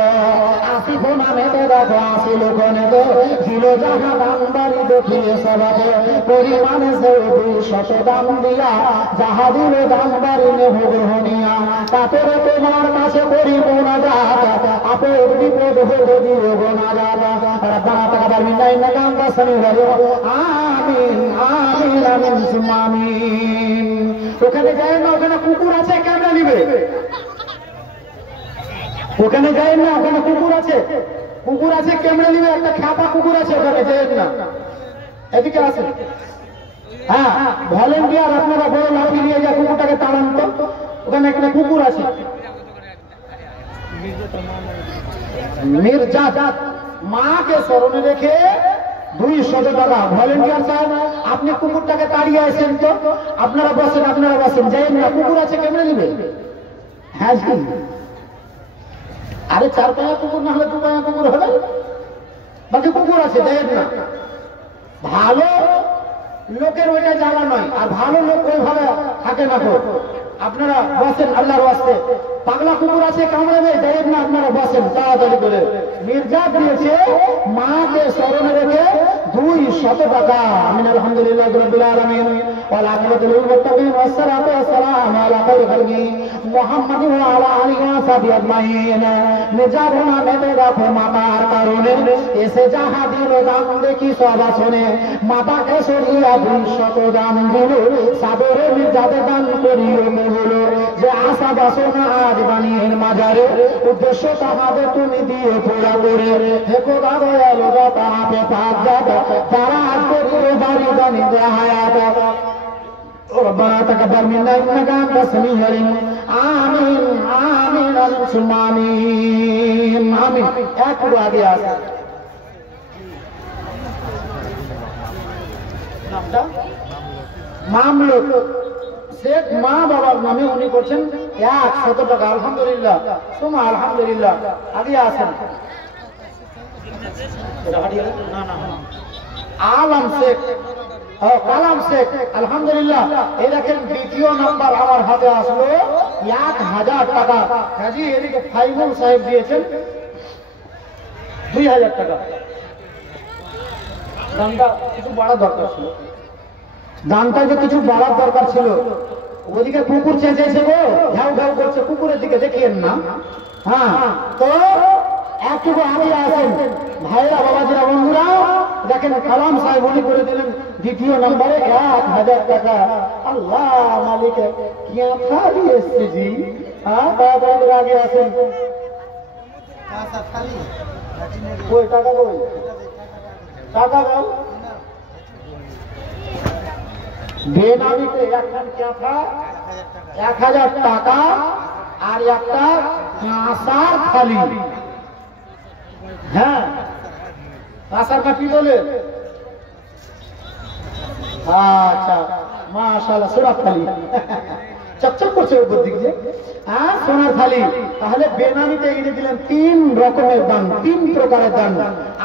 আসিফ নামে তো দেখো, আসি লোকনে তো দিল যাহা দান বাড়ি দেখিয়ে সবাকে পরিমাণে সে 200 দান দিয়া যাহা দিল দান বাড়ি নেব গ্রহণিয়া। তারপরে তোমার কাছে করিব না যাত, আপদ বিপদ হতে দিও না যাত। রব্বানা তাকাব্বাল মিন্না ইন্নাকা আনতাস সামিউল আলিম। আমিন আমিন আমিন সুম্মা আমিন। ওখানে যায় না, ওখানে কুকুর আছে, কেমনে নিবে? ওখানে যায় না, ওখানে কুকুর আছে, কুকুর আছে, কেমনে নিবে? একটা খ্যাপা কুকুর আছে, ওখানে যায় না। এদিকে আসেন। হ্যাঁ, ভলেন্টিয়ার আপনারা বড় লাঠি নিয়ে যা কুকুরটাকে তাড়ান তো। ওখানে একটা কুকুর আছে, মির্জা, মাকে স্মরণে রেখে 200 টাকা। ভলেন্টিয়ার সাহেব, আপনি কুকুরটাকে তাড়িয়ে আসেন তো। আপনারা বসেন, যাই না, কুকুর আছে, কেমনে নিবে? হ্যাঁ, আরে 4 পায়া কুকুর না হলে 2 পায়া কুকুর হবে, বাকি কুকুর আছে, যাই না। ভালো লোকের ওইটা জ্বালা নয়, আর ভালো লোক ওইভাবে থাকে না। আপনারা বসেন আল্লাহর ওয়াস্তে। পাগলা কুকুর আছে কামড়াবে, যাইয়েন না, আপনারা বসেন তাড়াতাড়ি করে। মির্জা দিয়েছে মাকে স্মরণে রেখে 200 টাকা। আমিন আলহামদুলিল্লাহ রাব্বিল আলামিন ওয়াল আকিবাতুল লিল মুত্তাকিন ওয়াসসালাতু ওয়াসসালামু আলা খায়রি খালকি মুহাম্মাদিন ওয়া আলা আলিহি ওয়া সাহবিহি আজমাইন। মির্জা ভোনা মেতে রাখো মাতার কারণে এসে যাহা দিল দাম দেখি সব আসনে, মাতাকে সরিয়া 200 দাম দিল, সাদরে মির্জাতে দান করিও বলো যে আশা বাসনা আজ বানিয়ে মাজারে, উদ্দেশ্য তাহাদের তুমি দিয়ে পুরা করে, হে খোদা দয়ালু তাহাতে পাক দাদা তারা করিও বাড়ি জানি হায়াত। ربنا تقبل منا انك انت السميع العليم آمين آمين ثم آمين آمين। একটু আগে আসে নামটা মামলুক শেখ, মা বাবার নামে উনি করছেন 100 টাকা। আলহামদুলিল্লাহ সুমা আলহামদুলিল্লাহ। আগে আসেন আলম শেখ, কালাম শেখ আলহামদুলিল্লাহ। এই দেখেন দ্বিতীয় নাম্বার আমার হাতে আসলো 1000 টাকা। কাজী এদিকে ফাইজুল সাহেব দিয়েছেন 2000 টাকা। দানটা কিছু বাড়া দরকার ছিল, দানটা যে কিছু বাড়ার দরকার ছিল। ওদিকে কুকুর চেঁচেছে গো, ঘাউ ঘাউ করছে, কুকুরের দিকে দেখিয়েন না। হ্যাঁ, তো একটু আগে আসেন ভাইরা বাবাজিরা বন্ধুরা। দেখেন কালাম সাহেব উনি করে দিলেন দ্বিতীয় নম্বরে 1000 টাকা। আল্লাহ মালিক এসছে জি। হ্যাঁ, তাড়াতাড়ি আগে আসেন। কই টাকা, কই টাকা দাও। বেনামিতে একখান ক্যাথা 1000 টাকা আর একটা কাঁসার থালি। হ্যাঁ, কাঁসার কাঠি বলে। আচ্ছা মাশাআল্লাহ, সোনার থালি চকচক করছে উপর দিক দিয়ে। হ্যাঁ, সোনার থালি। তাহলে বেনামিতে এনে দিলেন 3 রকমের দান, 3 প্রকারের দান।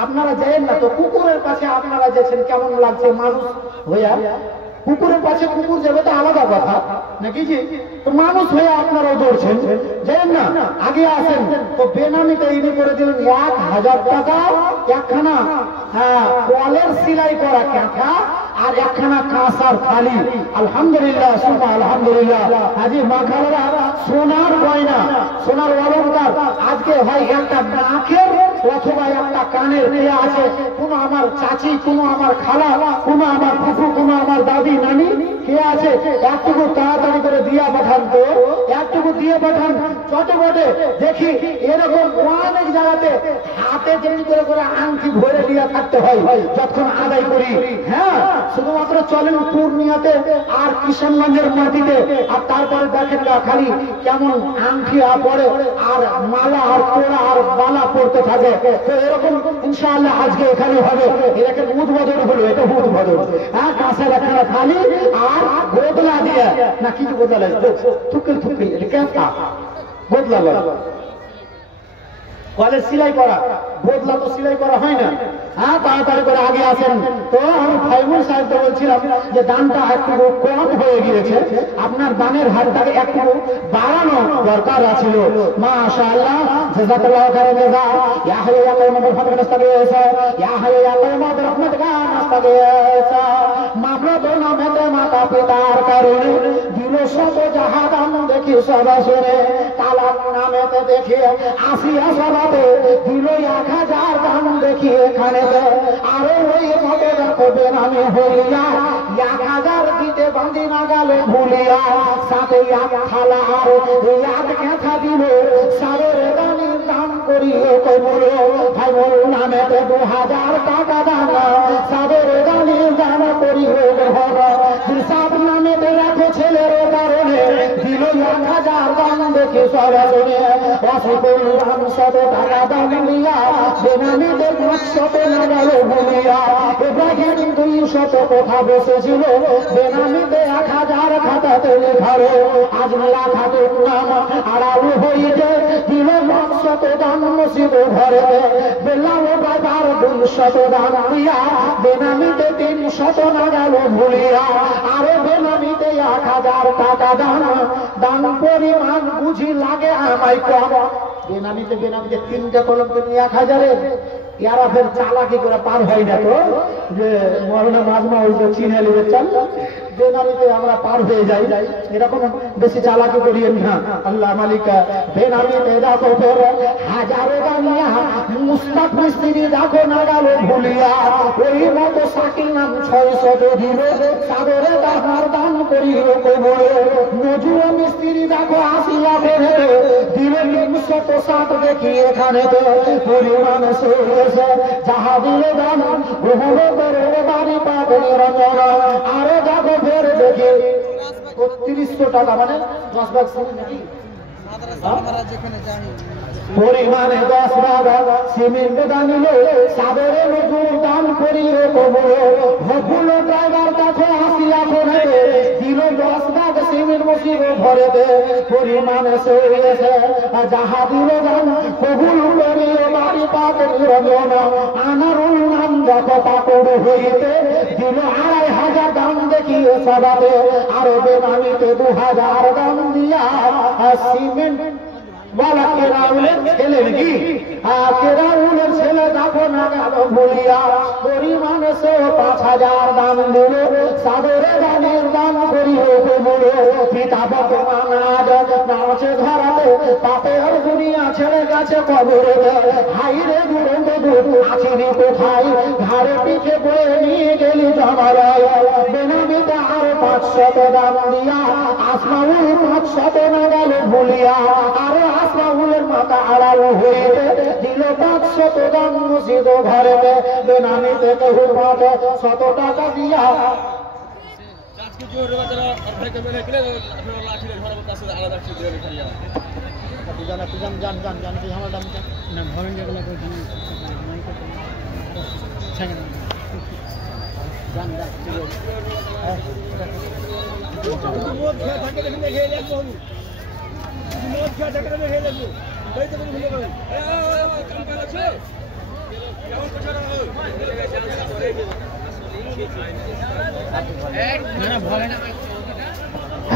আপনারা যাবেন না তো কুকুরের কাছে, আপনারা যেছেন কেমন লাগছে মানুষ হইয়া। কুকুরের পাশে কুকুর যাবে তো আলাদা কথা নাকি জি, তো মানুষ হয়ে আপনারাও দৌড়ছেন, জানেন না। আগে আসেন তো বেনামিতে ইনি করে দিলেন 1000 টাকা, একখানা কলের সিলাই করা কাঁথা আর একখানা কাঁসার থালি। আলহামদুলিল্লাহ সুবহান আলহামদুলিল্লাহ। আজি মা খালারা সোনার গয়না, সোনার অলংকার আজকে হয় একটা নাকের অথবা একটা কানের দেয়া আছে। কোনো আমার চাচি, কোনো আমার খালা, কোনো আমার ফুফু, কোনো আমার দাদি নানি কে আছে, একটুকু তাড়াতাড়ি করে দিয়া পাঠান তো, একটুকু দিয়ে পাঠান চটপটে। দেখি এরকম অনেক জায়গাতে হাতে যেমনি করে করে আংটি ভরে দিয়ে থাকতে হয় যখন আদায় করি। হ্যাঁ, শুধুমাত্র চলেন পূর্ণিয়াতে আর কিষানগঞ্জের মাটিতে, আর তারপরে দেখেন খালি কেমন আংটি পড়ে আর মালা আর কোড়া আর বালা পড়তে থাকে। তো এরকম ইনশাআল্লাহ আজকে এখানে হবে। এরকম উদ্বোধন হলো, এটা উদ্বোধন। হ্যাঁ, কাঁসার একটা থালি আর বোতলা দিয়ে না কিছু বোতলা থুকে থুকে এটা বোতলা কলেজ সিলাই করা, বোতলা তো সিলাই করা হয় না। হ্যাঁ, তাড়াতাড়ি করে আগে আসেন তো। আমি ফাইমুল সাহেবকে বলছিলাম যে দানটা একটু কম হয়ে গিয়েছে, আপনার দানের হারটাকে একটু বাড়ানো দরকার ছিল। মাশাআল্লাহ, জাযাকাল্লাহু খাইরান জাযা। ইয়া হাইয়্যু ইয়া কাইয়্যুম বিরহমাতিকা নাস্তাগীথ, ইয়া হাইয়্যু ইয়া কাইয়্যুম বিরহমাতিকা নাস্তাগীথ। মামলা দোনা মেতে মাতা পিতার কারণে দিল সব জাহাদান দেখি সব শুনে, তালাক নামেতে দেখি 80 সবাতে দিল 1000 দান দেখি এখানে। আরো ওই মতো দেখো বেনামি হইয়া 1000 দিতে বাঁধি না গেল ভুলিয়া, সাথে এক থালা আর এক কেঁথা দিল, সারের দানির দান করিয়ে কবুল। ভাই বল নামেতে 2000 টাকা দান, সারের দানির দান করিয়ে গ্রহণ। হিসাব নামেতে রাখো ছেলের কারণে দিল 1000 দান দেখি সব শুনে। অসিকুল 100 টাকা দান দিয়া বেনামিতে 500 না গেল ভুলিয়া। ইব্রাহিম 200 কথা বসেছিল বেনামিতে 1000 খাতাতে লেখালো। আজ মেলা খাতুন নাম আড়াল হইতে দিল 500 দান মসজিদ ঘরে বেলাল ড্রাইভার 200 দান দিয়া বেনামিতে 300 না গেল ভুলিয়া আরে বেনামিতে 1000 টাকা দান পরিমাণ বুঝি লাগে আমায় কম বেনামিতে 3টা কলম নিয়ে 1000 ইয়ারা ফের চালাকি করে পার হয় না তো যে মৌলানা মাজমা হইতো চিনে লিবে চাল বেনামিতে আমরা পার হয়ে যাই এরকম বেশি চালাকি করিয়েন না আল্লাহ মালিকা বেনামিতে দেখো ফের 1000 গানিয়া মুস্তাক মিস্ত্রি দেখো না গেল ভুলিয়া ওই মতো সাকিল নাম 600 দিল সাদরে দাহার দান করিল কবরে নজুর মিস্ত্রি দেখো 80 লাখের দিল 360 দেখি এখানে তো পরিমাণ সে যাহা দিলে দান বহু করে বাড়ি পাবে রমনা আরে দেখো ফের দেখি ৩৫০০ টাকা মানে 10 ভাগ নাকি পরিমাণে 10 ভাগ সিমেন্ট দানিল সাদরে মজুর দান করিও কবরে ভকুল ড্রাইভার কাছে 80 লাখ দিল 10 ভাগ সিমেন্ট মসজিদ ভরে দে পরিমাণে সইছে যাহা দিল দান কবুল করিও বাড়ি পাবে রমনা আনারুল নাম দেখো পাকড় হইতে দিল 2500 দাম দেখিয়ে সবাতে আরো বেনামিতে 2000 দাম দিয়া সিমেন্ট বলা কেরাউলের ছেলে নাকি কেরাউলের ছেলে দেখো না গেল ভুলিয়া পরিমাণ সে 5000 দাম দিল সাদরে দানের দান করিও কবুলে পিতা বর্তমান আজ নাচে ধরাতে পাপের দুনিয়া ছেড়ে গেছে কবরে হাইরে দুরন্ত দুধ আছিনি কোথায় ঘাড়ে পিঠে বয়ে নিয়ে গেলি জমালয় বেনামিতে আর 500 দাম দিয়া আসমাউল 500 না গেল ভুলিয়া আরে আসমাউলের মাথা আড়াল হইতে দিল 500 দাম মসজিদ ঘরে বেনামিতে কেউ 500 টাকা দিয়া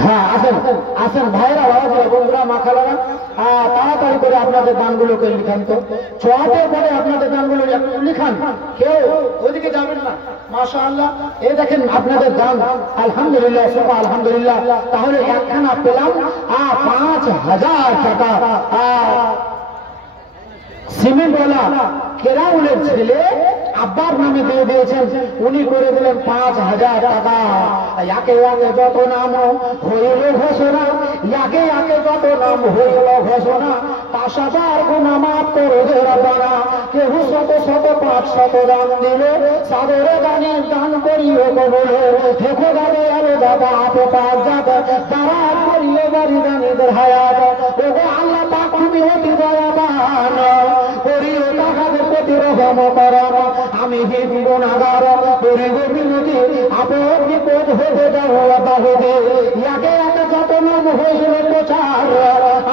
হ্যাঁ আসেন আসেন ভাইরা বাবা বন্ধুরা মাখা লাগা তাড়াতাড়ি করে আপনাদের দানগুলোকে লিখান তো চটের পরে আপনাদের দানগুলো লিখান কেউ ওইদিকে যাবেন না মাশাআল্লাহ এই দেখেন আপনাদের দান আলহামদুলিল্লাহ সুবহান আলহামদুলিল্লাহ তাহলে একখানা পেলাম 5000 টাকা সিমেন্টওয়ালা কেরাউলের ছেলে আব্বার নামে দিয়ে দিয়েছেন উনি করে দিলেন 5000 টাকা একে একে যত নাম হইল ঘোষণা একে একে যত নাম হইল ঘোষণা পাশাপার গুণা মাফ করে দে রব্বানা কেহ 100 দান দিল সাদরে দানের দান করিও কবলে দেখো দাদে আরে দাদা আপে পাক যাবে তারা করিও বাড়ি দানিদের হায়াত ওগো আল্লাহ পাক তুমি অতি দয়াবান করিও তাহাদের প্রতি রহম করম আমি হিত গুণাগার করিব বিনতি আপে বিপদ হতে দাও বাহুদে একে একে যত নাম হইল প্রচার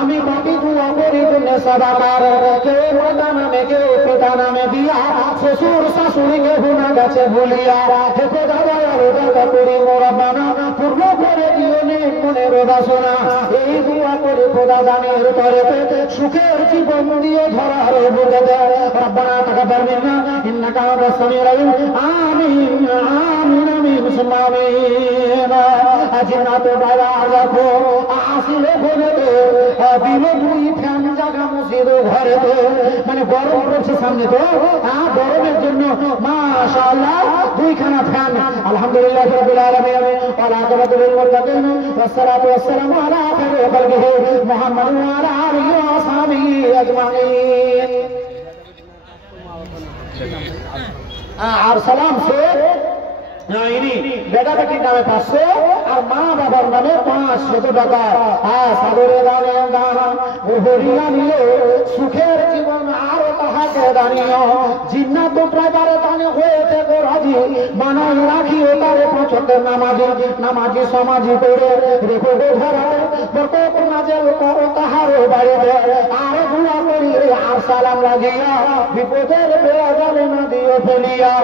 আমি বাকি দুয়া করি তুমি সদাকার কেউ মাতা নামে কেউ পিতা নামে দিয়া শ্বশুর শাশুড়িকে গুণা গেছে ভুলিয়া হেঁটে দাদা রোজা করি মোরাবানা পূর্ণ করে দিও নেই মনের বাসনা এই দুয়া করে খোদা দানের তরেতে সুখের জীবন দিয়ে ধরার বুঝে রব্বানা তাকাব্বাল মিন্না ইন্নাকা আনতাস সামিউল আলিম আমিন আমিন আমিন সুম্মা আমিন আজিনাতে বাবা রাখো আসিলে ঘরেতে দিলে দুই ফ্যান জায়গা মসজিদ ঘরেতে মানে গরম পড়ছে সামনে তো গরমের জন্য মাশাআল্লাহ দুইখানা ফ্যান আলহামদুলিল্লাহ রাব্বিল আলামিন ওয়া আকিবাতু লিল মুত্তাকিন ওয়াসসালাতু ওয়াসসালামু আলা খায়রি খালকিহি মুহাম্মাদিন ওয়া আলা আলিহি ওয়া আসহাবিহি আজমাইন আর সালাম সে বেটা বেটির নামে 500 আর মা বাবার নামে 500 টাকা সাদরে দানে দান ওহরিয়া নিয়ে সুখের জীবন আর তাহাকে দানিও জিন্নাত প্রায়বারে দানে হয়েছে গো রাজি বানাই রাখিও তারে পছন্দের নামাজি সমাজি করে রেখো ধরা বরকত নাজেল করো তাহার বাড়িতে আর বলিয়া বিপদের বেড়া জালে না দিও ফেলিয়া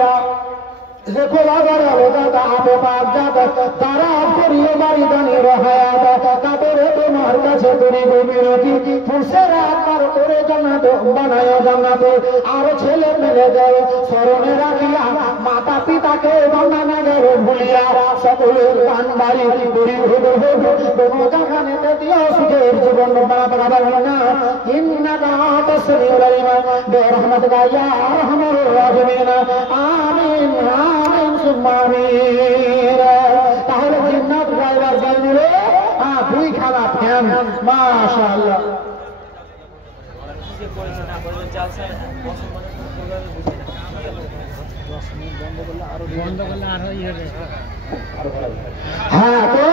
দেখো লাগার আলোদা আপে পাক যাত তারা করিও বাড়ি দানির হায়াত কাপড়ে তোমার কাছে তরি গভীরতি ফুসেরা পার করে জান্নাত বানায় জান্নাত আর ছেলে মেলে দেয় স্মরণে রাখিয়া মাতা পিতাকে বানানা গেল ভুলিয়া সকলের গান বাড়ি করি কোনো জাহানেতে দিও সুখের জীবন বানা ইন্নাকা তাসমিউল আলিম বিরহমাতিকা ইয়া আরহামার রাহিমিন আমিন আমিন সুম্মা আমিন। তাহলে জিন্নাত ড্রাইভার গাইলে দুই খানা ফ্যান মাশাআল্লাহ। হ্যাঁ, তো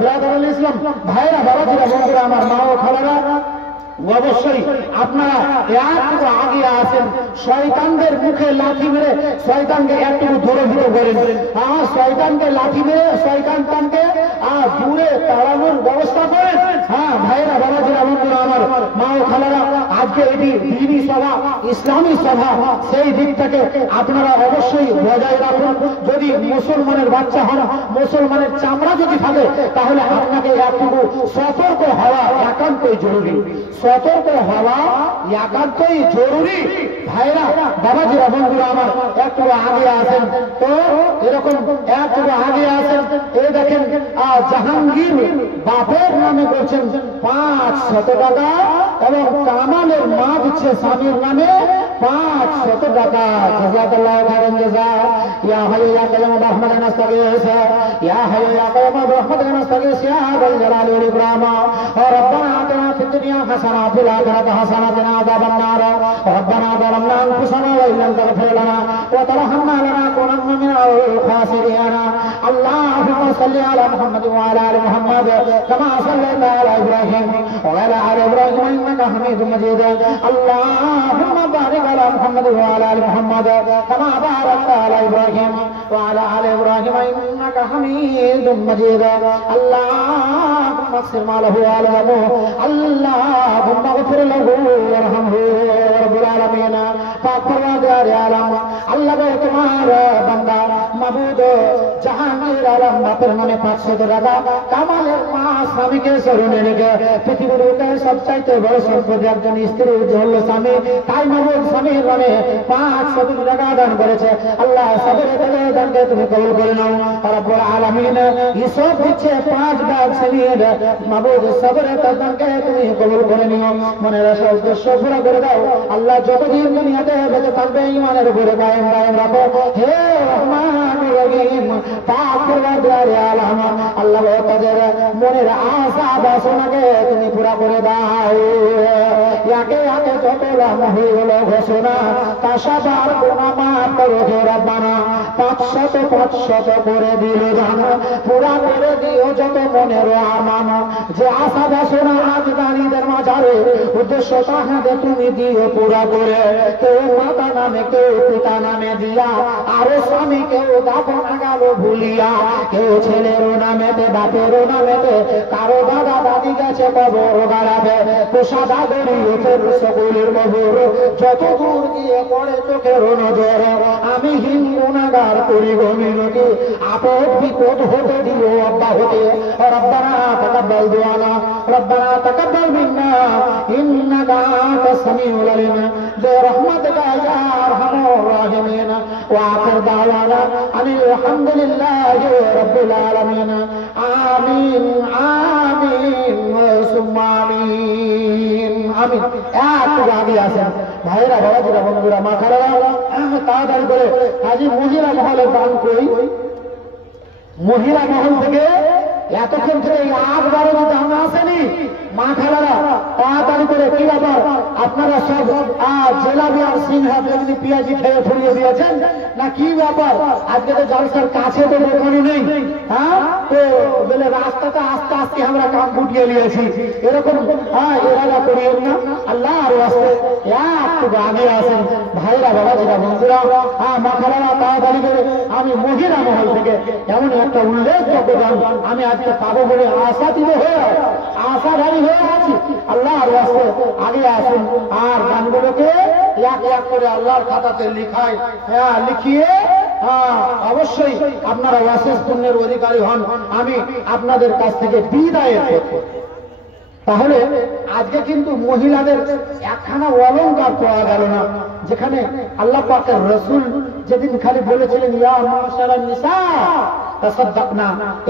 ব্রাদারুল ইসলাম ভাইরা বাবাজিরা বন্ধুরা আমার মা ও খালারা অবশ্যই আপনারা একটু আগে আসেন, শয়তানদের মুখে লাঠি মেরে শয়তানকে একটু দূরে দূরে করেন। শয়তানকে লাঠি মেরে শয়তানকে দূরে তাড়ানোর ব্যবস্থা করেন। হ্যাঁ ভাইরা বাবাজিরা বন্ধুরা আমার মা ও খালারা, আজকে এটি দিনী সভা, ইসলামী সভা, সেই দিক থেকে আপনারা অবশ্যই বজায় রাখুন। যদি মুসলমানের বাচ্চা হন, মুসলমানের চামড়া যদি থাকে, তাহলে আপনাকে একটু সতর্ক হওয়া একান্তই জরুরি। সতর্ক হওয়া একান্তই জরুরি। ভাইরা বাবাজিরা বন্ধুরা আমার একটু আগে আসেন, তো এরকম একটু আগে আসেন। এই দেখেন জাহাঙ্গীর বাপের নামে করছেন 500 টাকা এবং কামালের মা দিচ্ছে স্বামীর নামে 500 টাকা। জাযাকাল্লাহু খাইরান জাযা। ইয়া হাইয়্যু ইয়া কাইয়্যুম বিরহমাতিকা নাস্তাগীথ, ইয়া হাইয়্যু ইয়া কাইয়্যুম বিরহমাতিকা নাস্তাগীথ, ইয়া যাল জালালি ওয়াল ইকরাম। রব্বানা আতিনা ফিদ দুনিয়া হাসানাহ ওয়া ফিল আখিরাতি হাসানাহ ওয়া কিনা আযাবান নার। রব্বানা যালামনা আনফুসানা ওয়া ইল্লাম তাগফির লানা ওয়া তারহামনা লানাকুনান্না মিনাল খাসিরিন। আল্লাহুম্মা সাল্লি আলা মুহাম্মাদ ওয়া আলা আলি মুহাম্মাদ কামা সাল্লাইতা আলা ইব্রাহিম ওয়া আলা আলি ইব্রাহিম ইন্নাকা হামিদুম মাজিদ। আল্লাহুম্মা বারিক على محمد وعلى ال محمد كما باركت على ابراهيم وعلى ال ابراهيم انك حميد مجيد. اللهم اغفر ما له وله، اللهم اغفر له وارحمه رب العالمين। পাক পরওয়ারদিগার আলম আল্লাহ গো তোমার বান্দা মাবুদ জাহাঙ্গীর আলম বাপের নামে 500 টাকা, কামালের মা স্বামীকে স্মরণে রেখে পৃথিবীর সবচাইতে বড় সম্পদ একজন স্ত্রীর যে হলো স্বামী, তাই মাবুদ স্বামীর নামে 500 টাকা দান করেছে। আল্লাহ সবের দানকে তুমি কবুল করে নাও রব্বুল আলামিন। ইসব দিচ্ছে 5 ভাগ স্বামীর, মাবুদ সবের দানকে তুমি কবুল করে নিও, মনের আশা উদ্দেশ্য পুরো করে দাও। আল্লাহ যতদিন দুনিয়াতে বেঁচে থাকবে ঈমানের উপরে কায়েম রাখো। হে রহমানুর রহিম পাক পরওয়ারদিগার আলম আল্লাহ তাদের মনের আশা বাসনাকে তুমি পুরা করে দাও। একে একে যত লাভ হয়ে গেল ঘোষণা, তা সবার গুনাহ মাফ করো হে রব্বানা। 500 করে দিল জান, পুরা করে দিও যত মনের আরমান। যে আশা বাসনা আজ নারীদের মাঝারে উদ্দেশ্য তাহাদের তুমি দিও পুরা করে। কেউ মাতা নামে, কেউ পিতা নামে দিয়া, আরো স্বামী কেউ দাফনা গেল ভুলিয়া, কেউ ছেলের নামেতে বাপের নামেতে, কারো দাদা দাদি গেছে কবর গাড়াবে। পোষা দাদরি ওঠের সকলের কবর, যত দূর দিয়ে পড়ে চোখের নজর। আমি হিন্দু নাগার করি গমিনতি, আপদ বিপদ হতে দিও আব্বা হতে। রব্বানা তাকাব্বাল দুআনা, রব্বানা তাকাব্বাল মিন্না ইন্নাকা আনতাস সামিউল আলিম বিরহমাতিকা ইয়া আরহামার রাহিমিন। ওয়া আখির দাওয়ানা আনিল হামদুলিল্লাহি রাব্বিল আলামিন। আমিন আমিন সুম্মা আমিন আমিন। একটু আগে আসেন ভাইরা বাবাজিরা বন্ধুরা মা খালারা, তাড়াতাড়ি করে আজ মহিলা মহলে দান করি। মহিলা মহল থেকে এতক্ষণ থেকে 8-12 দাম আসেনি মা খালারা, তাড়াতাড়ি করে কি ব্যাপার আপনারা সব জেলাবি আর সিংহা বেগুনি পেঁয়াজি খেয়ে ফুরিয়ে দিয়েছেন না কি ব্যাপার? আজকে তো জলসার কাছে তো দোকানই নেই। হ্যাঁ, তো বলে রাস্তাটা আস্তে আস্তে আমরা কাম ফুটিয়ে নিয়েছি, এরকম এরা করিয়েন না। আল্লাহ আর আসতে একটু আগে আসেন ভাইরা বাবাজিরা বন্ধুরা মা খালারা, তাড়াতাড়ি করে আমি মহিলা মহল থেকে এমন একটা উল্লেখযোগ্য গান আমি আজকে পাবো বলে আশাতীত হয়ে আশাধারী হয়ে আছি। আল্লাহ আর আসতে আগে আসুন আর গানগুলোকে এক এক করে আল্লাহর খাতাতে লিখায়, হ্যাঁ লিখিয়ে অবশ্যই আপনারা ওয়াসেস পুণ্যের অধিকারী হন। আমি আপনাদের কাছ থেকে বিদায় করব। তাহলে আজকে কিন্তু মহিলাদের একখানা অলংকার পাওয়া গেল না, যেখানে আল্লাহ পাকের রাসূল যেদিন খালি বলেছিলেন ইয়া মাশারান নিসা তাসাদদাকনা,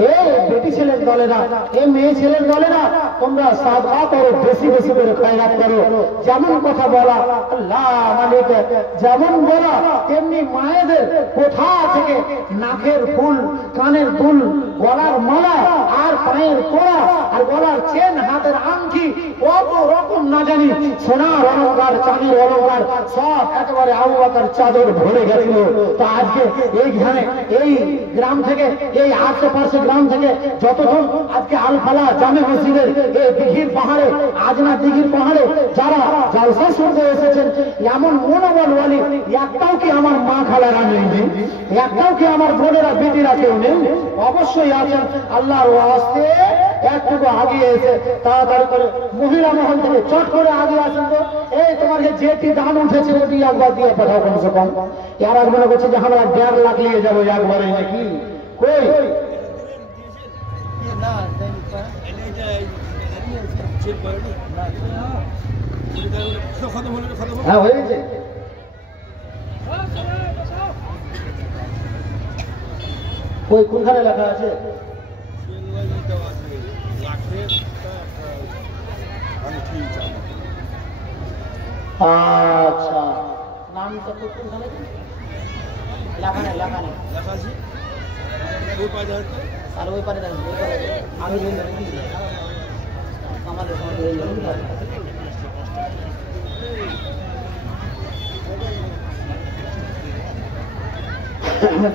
এ বেটি ছেলের দলে না, এ মেয়ে ছেলের দলে না, তোমরা সাদকা করো, বেশি বেশি করে খয়রাত করো। যেমন কথা বলা আল্লাহ মালিক, যেমন বলা তেমনি মায়েদের কোথা থেকে নাকের ফুল, কানের দুল, গলার মালা আর পায়ের তোড়া আর গলার চেন, হাতের আংটি, কত রকম না জানি সোনার অলংকার, চাঁদের অলংকার সব একেবারে আবু বকর চাদর ভরে গেছিল। তো আজকে এইখানে এই গ্রাম থেকে, এই আশেপাশে গ্রাম থেকে যতজন আজকে আলফালা জামে মসজিদের এই দিঘির পাহাড়ে, আজনা দিঘির পাহাড়ে যারা জলসা শুনতে এসেছেন, এমন মনোবলওয়ালী একটাও কি আমার মা খালারা নেই? একটাও কি আমার বোনেরা বেটিরা কেউ নেই? অবশ্যই আছেন। আল্লাহর ওয়াস্তে একটু আগিয়ে এসে তাড়াতাড়ি করে মহিলা মহল থেকে চট করে আগে আসেন তো। এই তোমার যেটি দান উঠেছে ওটি একবার দিয়ে পাঠাও কমসে কম। এর আগে মনে করছে যে আমরা 1.5 লাখ নিয়ে যাবো একবারে, নাকি কই হ্যাঁ হয়েছে। ওই কোনখানে লেখা আছে? আচ্ছা, নামটা তো কোনখানে লেখা নেই? লেখা নেই, লেখা আছে ওই পারে, আর ওই পারে আমি আমাদের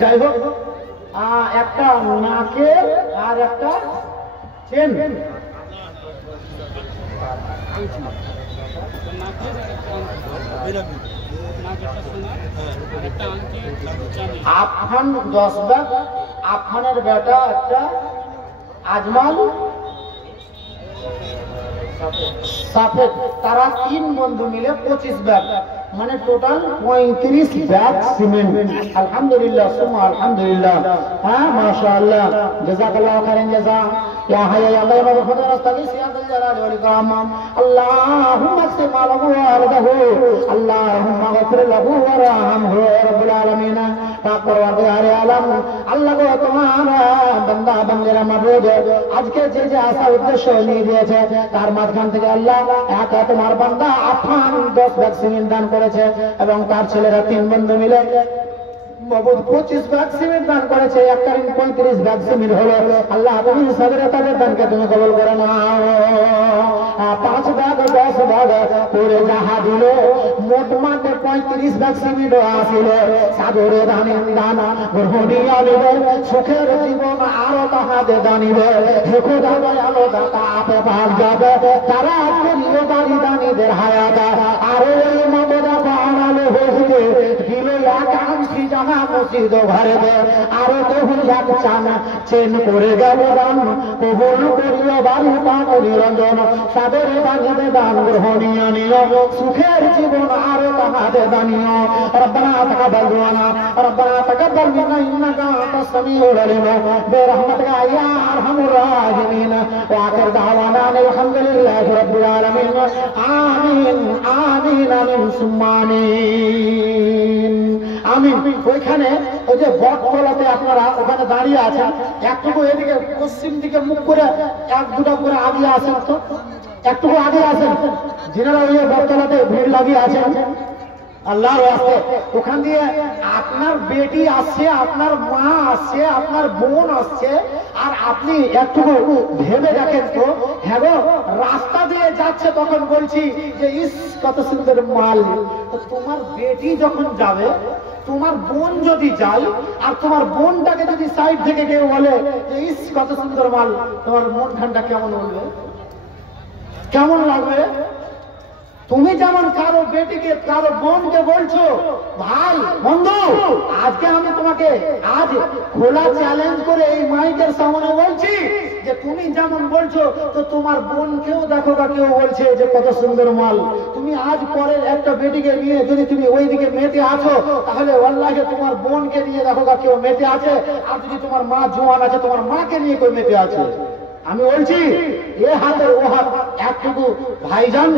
যাই হোক, একটা নাকে আর একটা চেন, আফহান 10 ব্যাগ, আফহানের বেটা একটা আজমাল সাফেদ, তারা 3 বন্ধু মিলে 25 ব্যাগ, মানে টোটাল 35 ব্যাগ সিমেন্ট। আলহামদুলিল্লাহ সুমা আলহামদুলিল্লাহ। হ্যাঁ মাশাআল্লাহ, জাযাকাল্লাহু খাইরান জাযা। ইয়া হাইয়া ইয়া আল্লাহ রহমত রাস্তাগিস ইয়া আল জালাল ওয়াল ইকরাম। আল্লাহুম্মা আকসিম লাহু ওয়ারদাহু, আল্লাহুম্মা গফির লাহু ওয়ারহামহু ইয়া রাব্বুল আলামিন। পরওয়ারদিগারে আলম, আল্লাহ গো তোমার বান্দা বান্দারা মাবুদ আজকে যে যে আশা উদ্দেশ্য নিয়ে দিয়েছে তার মাঝখান থেকে আল্লাহ একা তোমার বান্দা আফান 10 ব্যাগ সিমেন্ট দান করেছে, এবং তার ছেলেরা 3 বন্ধু মিলে মাবুদ 25 ব্যাগ সিমেন্ট দান করেছে। একটা 35 ব্যাগ সিমেন্ট হলো। আল্লাহ তুমি সাগরে তাদের দানকে তুমি কবুল করে নাও। 5 ব্যাগ 10 ব্যাগ করে যাহা দিল, মোট মাঠে 35 ব্যাগ সিমেন্ট আসিল। সাগরে দানে দানা গ্রহণীয় নিবে, সুখের জীবন আরো তাহাদের দানিবে। হেকো দাবে আলো দাতা আপে ভাগ যাবে, তারা করিও দানি দানিদের হায়াতা। আরো ওই মাবুদ বানালো হইতে দিল এক আংটি জামা মসজিদ ঘরে দে, আরো তখন এক চানা চেন করে গেল দান, কবুল করিও বাড়ি পাক নিরঞ্জন। সাদরে দানিবে দান গ্রহণীয় নিয়ম, সুখের জীবন আরো তাহাদের দানীয়। রব্বানা তাকাব্বাল দুআনা, রব্বানা তাকাব্বাল মিন্না ইন্নাকা আনতাস সামিউল আলিম, বিরহমাতিকা ইয়া আরহামুর রাহিমিন। ওয়া আখির দাওয়ানা আলহামদুলিল্লাহি রাব্বিল আলামিন। আমিন আমিন আমিন সুম্মা আমিন আমিন। ওইখানে ওই যে বটতলাতে আপনারা ওখানে দাঁড়িয়ে আছেন, একটুকু এদিকে পশ্চিম দিকে মুখ করে 1-2টা করে আগে আসেন তো, একটুকু আগে আসেন যেনারা ওই বটতলাতে ভিড় লাগিয়ে আছেন। আল্লাহর ওয়াস্তে ওখান দিয়ে আপনার বেটি আসছে, আপনার মা আসছে, আপনার বোন আসছে, আর আপনি একটুকু ভেবে দেখেন তো, হ্যাঁ গো রাস্তা দিয়ে যাচ্ছে তখন বলছি যে ইস কত সুন্দর মাল। তোমার বেটি যখন যাবে, তোমার বোন যদি যায়, আর তোমার বোনটাকে যদি সাইড থেকে কেউ বলে যে ইস কত সুন্দর মাল, তোমার মন ঠান্ডা কেমন বলবে? কেমন লাগবে? তুমি যেমন কারো বেটিকে কারো বোনকে বলছো ভাই বন্ধু, আজকে আমি তোমাকে আজ খোলা চ্যালেঞ্জ করে এই মাইকের সামনে বলছি যে তুমি যেমন বলছো তো তোমার বোনকেও দেখো বা কেউ বলছে যে কত সুন্দর মাল। তুমি আজ পরের একটা বেটিকে নিয়ে যদি তুমি ওইদিকে মেতে আছো, তাহলে ওয়াল্লাহি তোমার বোনকে নিয়ে দেখো বা কেউ মেতে আছে। আর যদি তোমার মা জোয়ান আছে, তোমার মাকে নিয়ে কেউ মেতে আছে। আমি বলছি এ হাতের ও হাত একটুকু ভাইজান,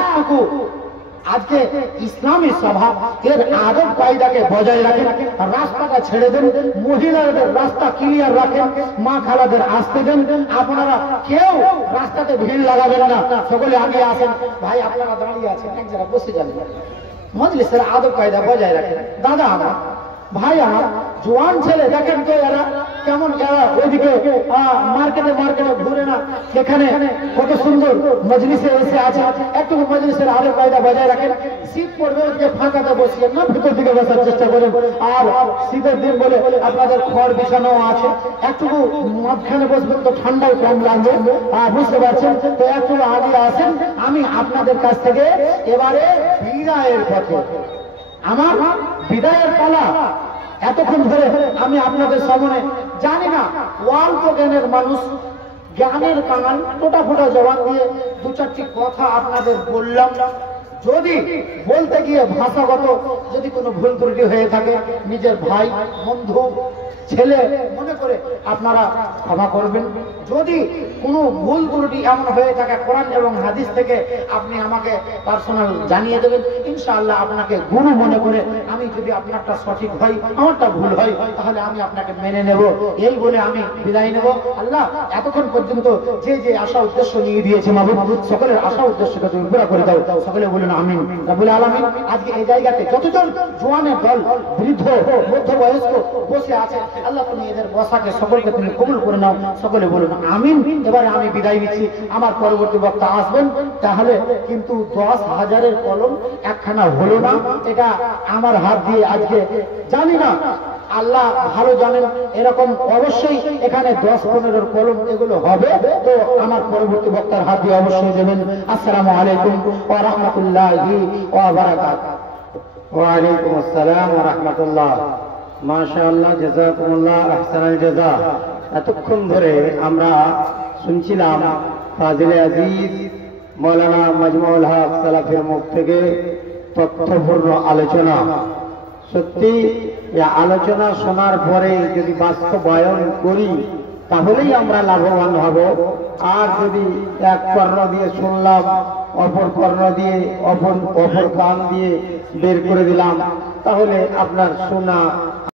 একটুকু আজকে ইসলামী সভা এর আদব কায়দাকে বজায় রাখেন, রাস্তাটা ছেড়ে দেন, মহিলাদের রাস্তা ক্লিয়ার রাখেন, মা খালাদের আসতে দেন। আপনারা কেউ রাস্তাতে ভিড় লাগাবেন না, সকলে আগে আসেন। ভাই আপনারা দাঁড়িয়ে আছেন, এক জায়গায় বসে যান, মজলিসের আদব কায়দা বজায় রাখেন। দাদা আমার, ভাই আমার, জোয়ান ছেলে দেখেন তো এরা কেমন, এরা ওইদিকে মার্কেটে ঘুরে না, এখানে কত সুন্দর মজলিসে এসে আছে। একটু মজলিসের আরো কায়দা বজায় রাখেন। শীত পড়বে, ওইদিকে ফাঁকাতে বসিয়ে না, ভিতর দিকে বসার চেষ্টা করেন। আর শীতের দিন বলে আপনাদের খড় বিছানো আছে, একটু মাঝখানে বসবেন তো ঠান্ডাও কম লাগবে, বুঝতে পারছেন তো। একটু আগে আসেন, আমি আপনাদের কাছ থেকে এবারে বিদায়ের পথে, আমার বিদায়ের পালা। এতক্ষণ ধরে আমি আপনাদের সামনে জানি না অল্প জ্ঞানের মানুষ, জ্ঞানের কাঙাল, টোটা ফোটা জবান দিয়ে দু চারটি কথা আপনাদের বললাম। যদি বলতে গিয়ে ভাষাগত যদি কোনো ভুল ত্রুটি হয়ে থাকে, নিজের ভাই বন্ধু ছেলে মনে করে আপনারা ক্ষমা করবেন। যদি কোনো ভুল ত্রুটি এমন হয়ে থাকে, কোরআন এবং হাদিস থেকে আপনি আমাকে পার্সোনাল জানিয়ে দেবেন। ইনশাআল্লাহ আপনাকে গুরু মনে করে, আমি যদি আপনারটা সঠিক হয়, আমারটা ভুল হয়, তাহলে আমি আপনাকে মেনে নেব। এই বলে আমি বিদায় নেব। আল্লাহ এতক্ষণ পর্যন্ত যে যে আশা উদ্দেশ্য নিয়ে দিয়েছে মাহবুব, সকলের আশা উদ্দেশ্যকে তুমি পুরা করে দাও। সকলে বলুন আমিন রাব্বুল আলামিন। আজকে এই জায়গাতে যতজন জওয়ানের দল, বৃদ্ধ, মধ্যবয়স্ক বসে আছে, আল্লাহ তুমি এদের বসাকে সকলকে তুমি কবুল করে নাও। সকলে বলুন আমিন। এবারে আমি বিদায় নিচ্ছি, আমার পরবর্তী বক্তা আসবেন। তাহলে কিন্তু 10,000-এর কলম একখানা হলো না, এটা আমার হাত দিয়ে আজকে জানি না, আল্লাহ ভালো জানেন। এরকম অবশ্যই এখানে 10-15-এর কলম এগুলো হবে, তো আমার পরবর্তী বক্তার হাত দিয়ে অবশ্যই দেবেন। আসসালামু আলাইকুম ওয়া রাহমাতুল্লাহি ওয়া বারাকাতুহু। ওয়া আলাইকুম আসসালাম ওয়া রাহমাতুল্লাহ। মাশাআল্লাহ, জাযাকুমুল্লাহ আহসানাল জাযা। এতক্ষণ ধরে আমরা শুনছিলাম ফাজিলে আজিজ মাওলানা মাজমুউল হক সালাফির মুখ থেকে তথ্যপূর্ণ আলোচনা। সত্যি এই আলোচনা শোনার পরে যদি বাস্তবায়ন করি, তাহলেই আমরা লাভবান হব। আর যদি এক কর্ণ দিয়ে শুনলাম, অপর কর্ণ দিয়ে অপর কান দিয়ে বের করে দিলাম, তাহলে আপনার শোনা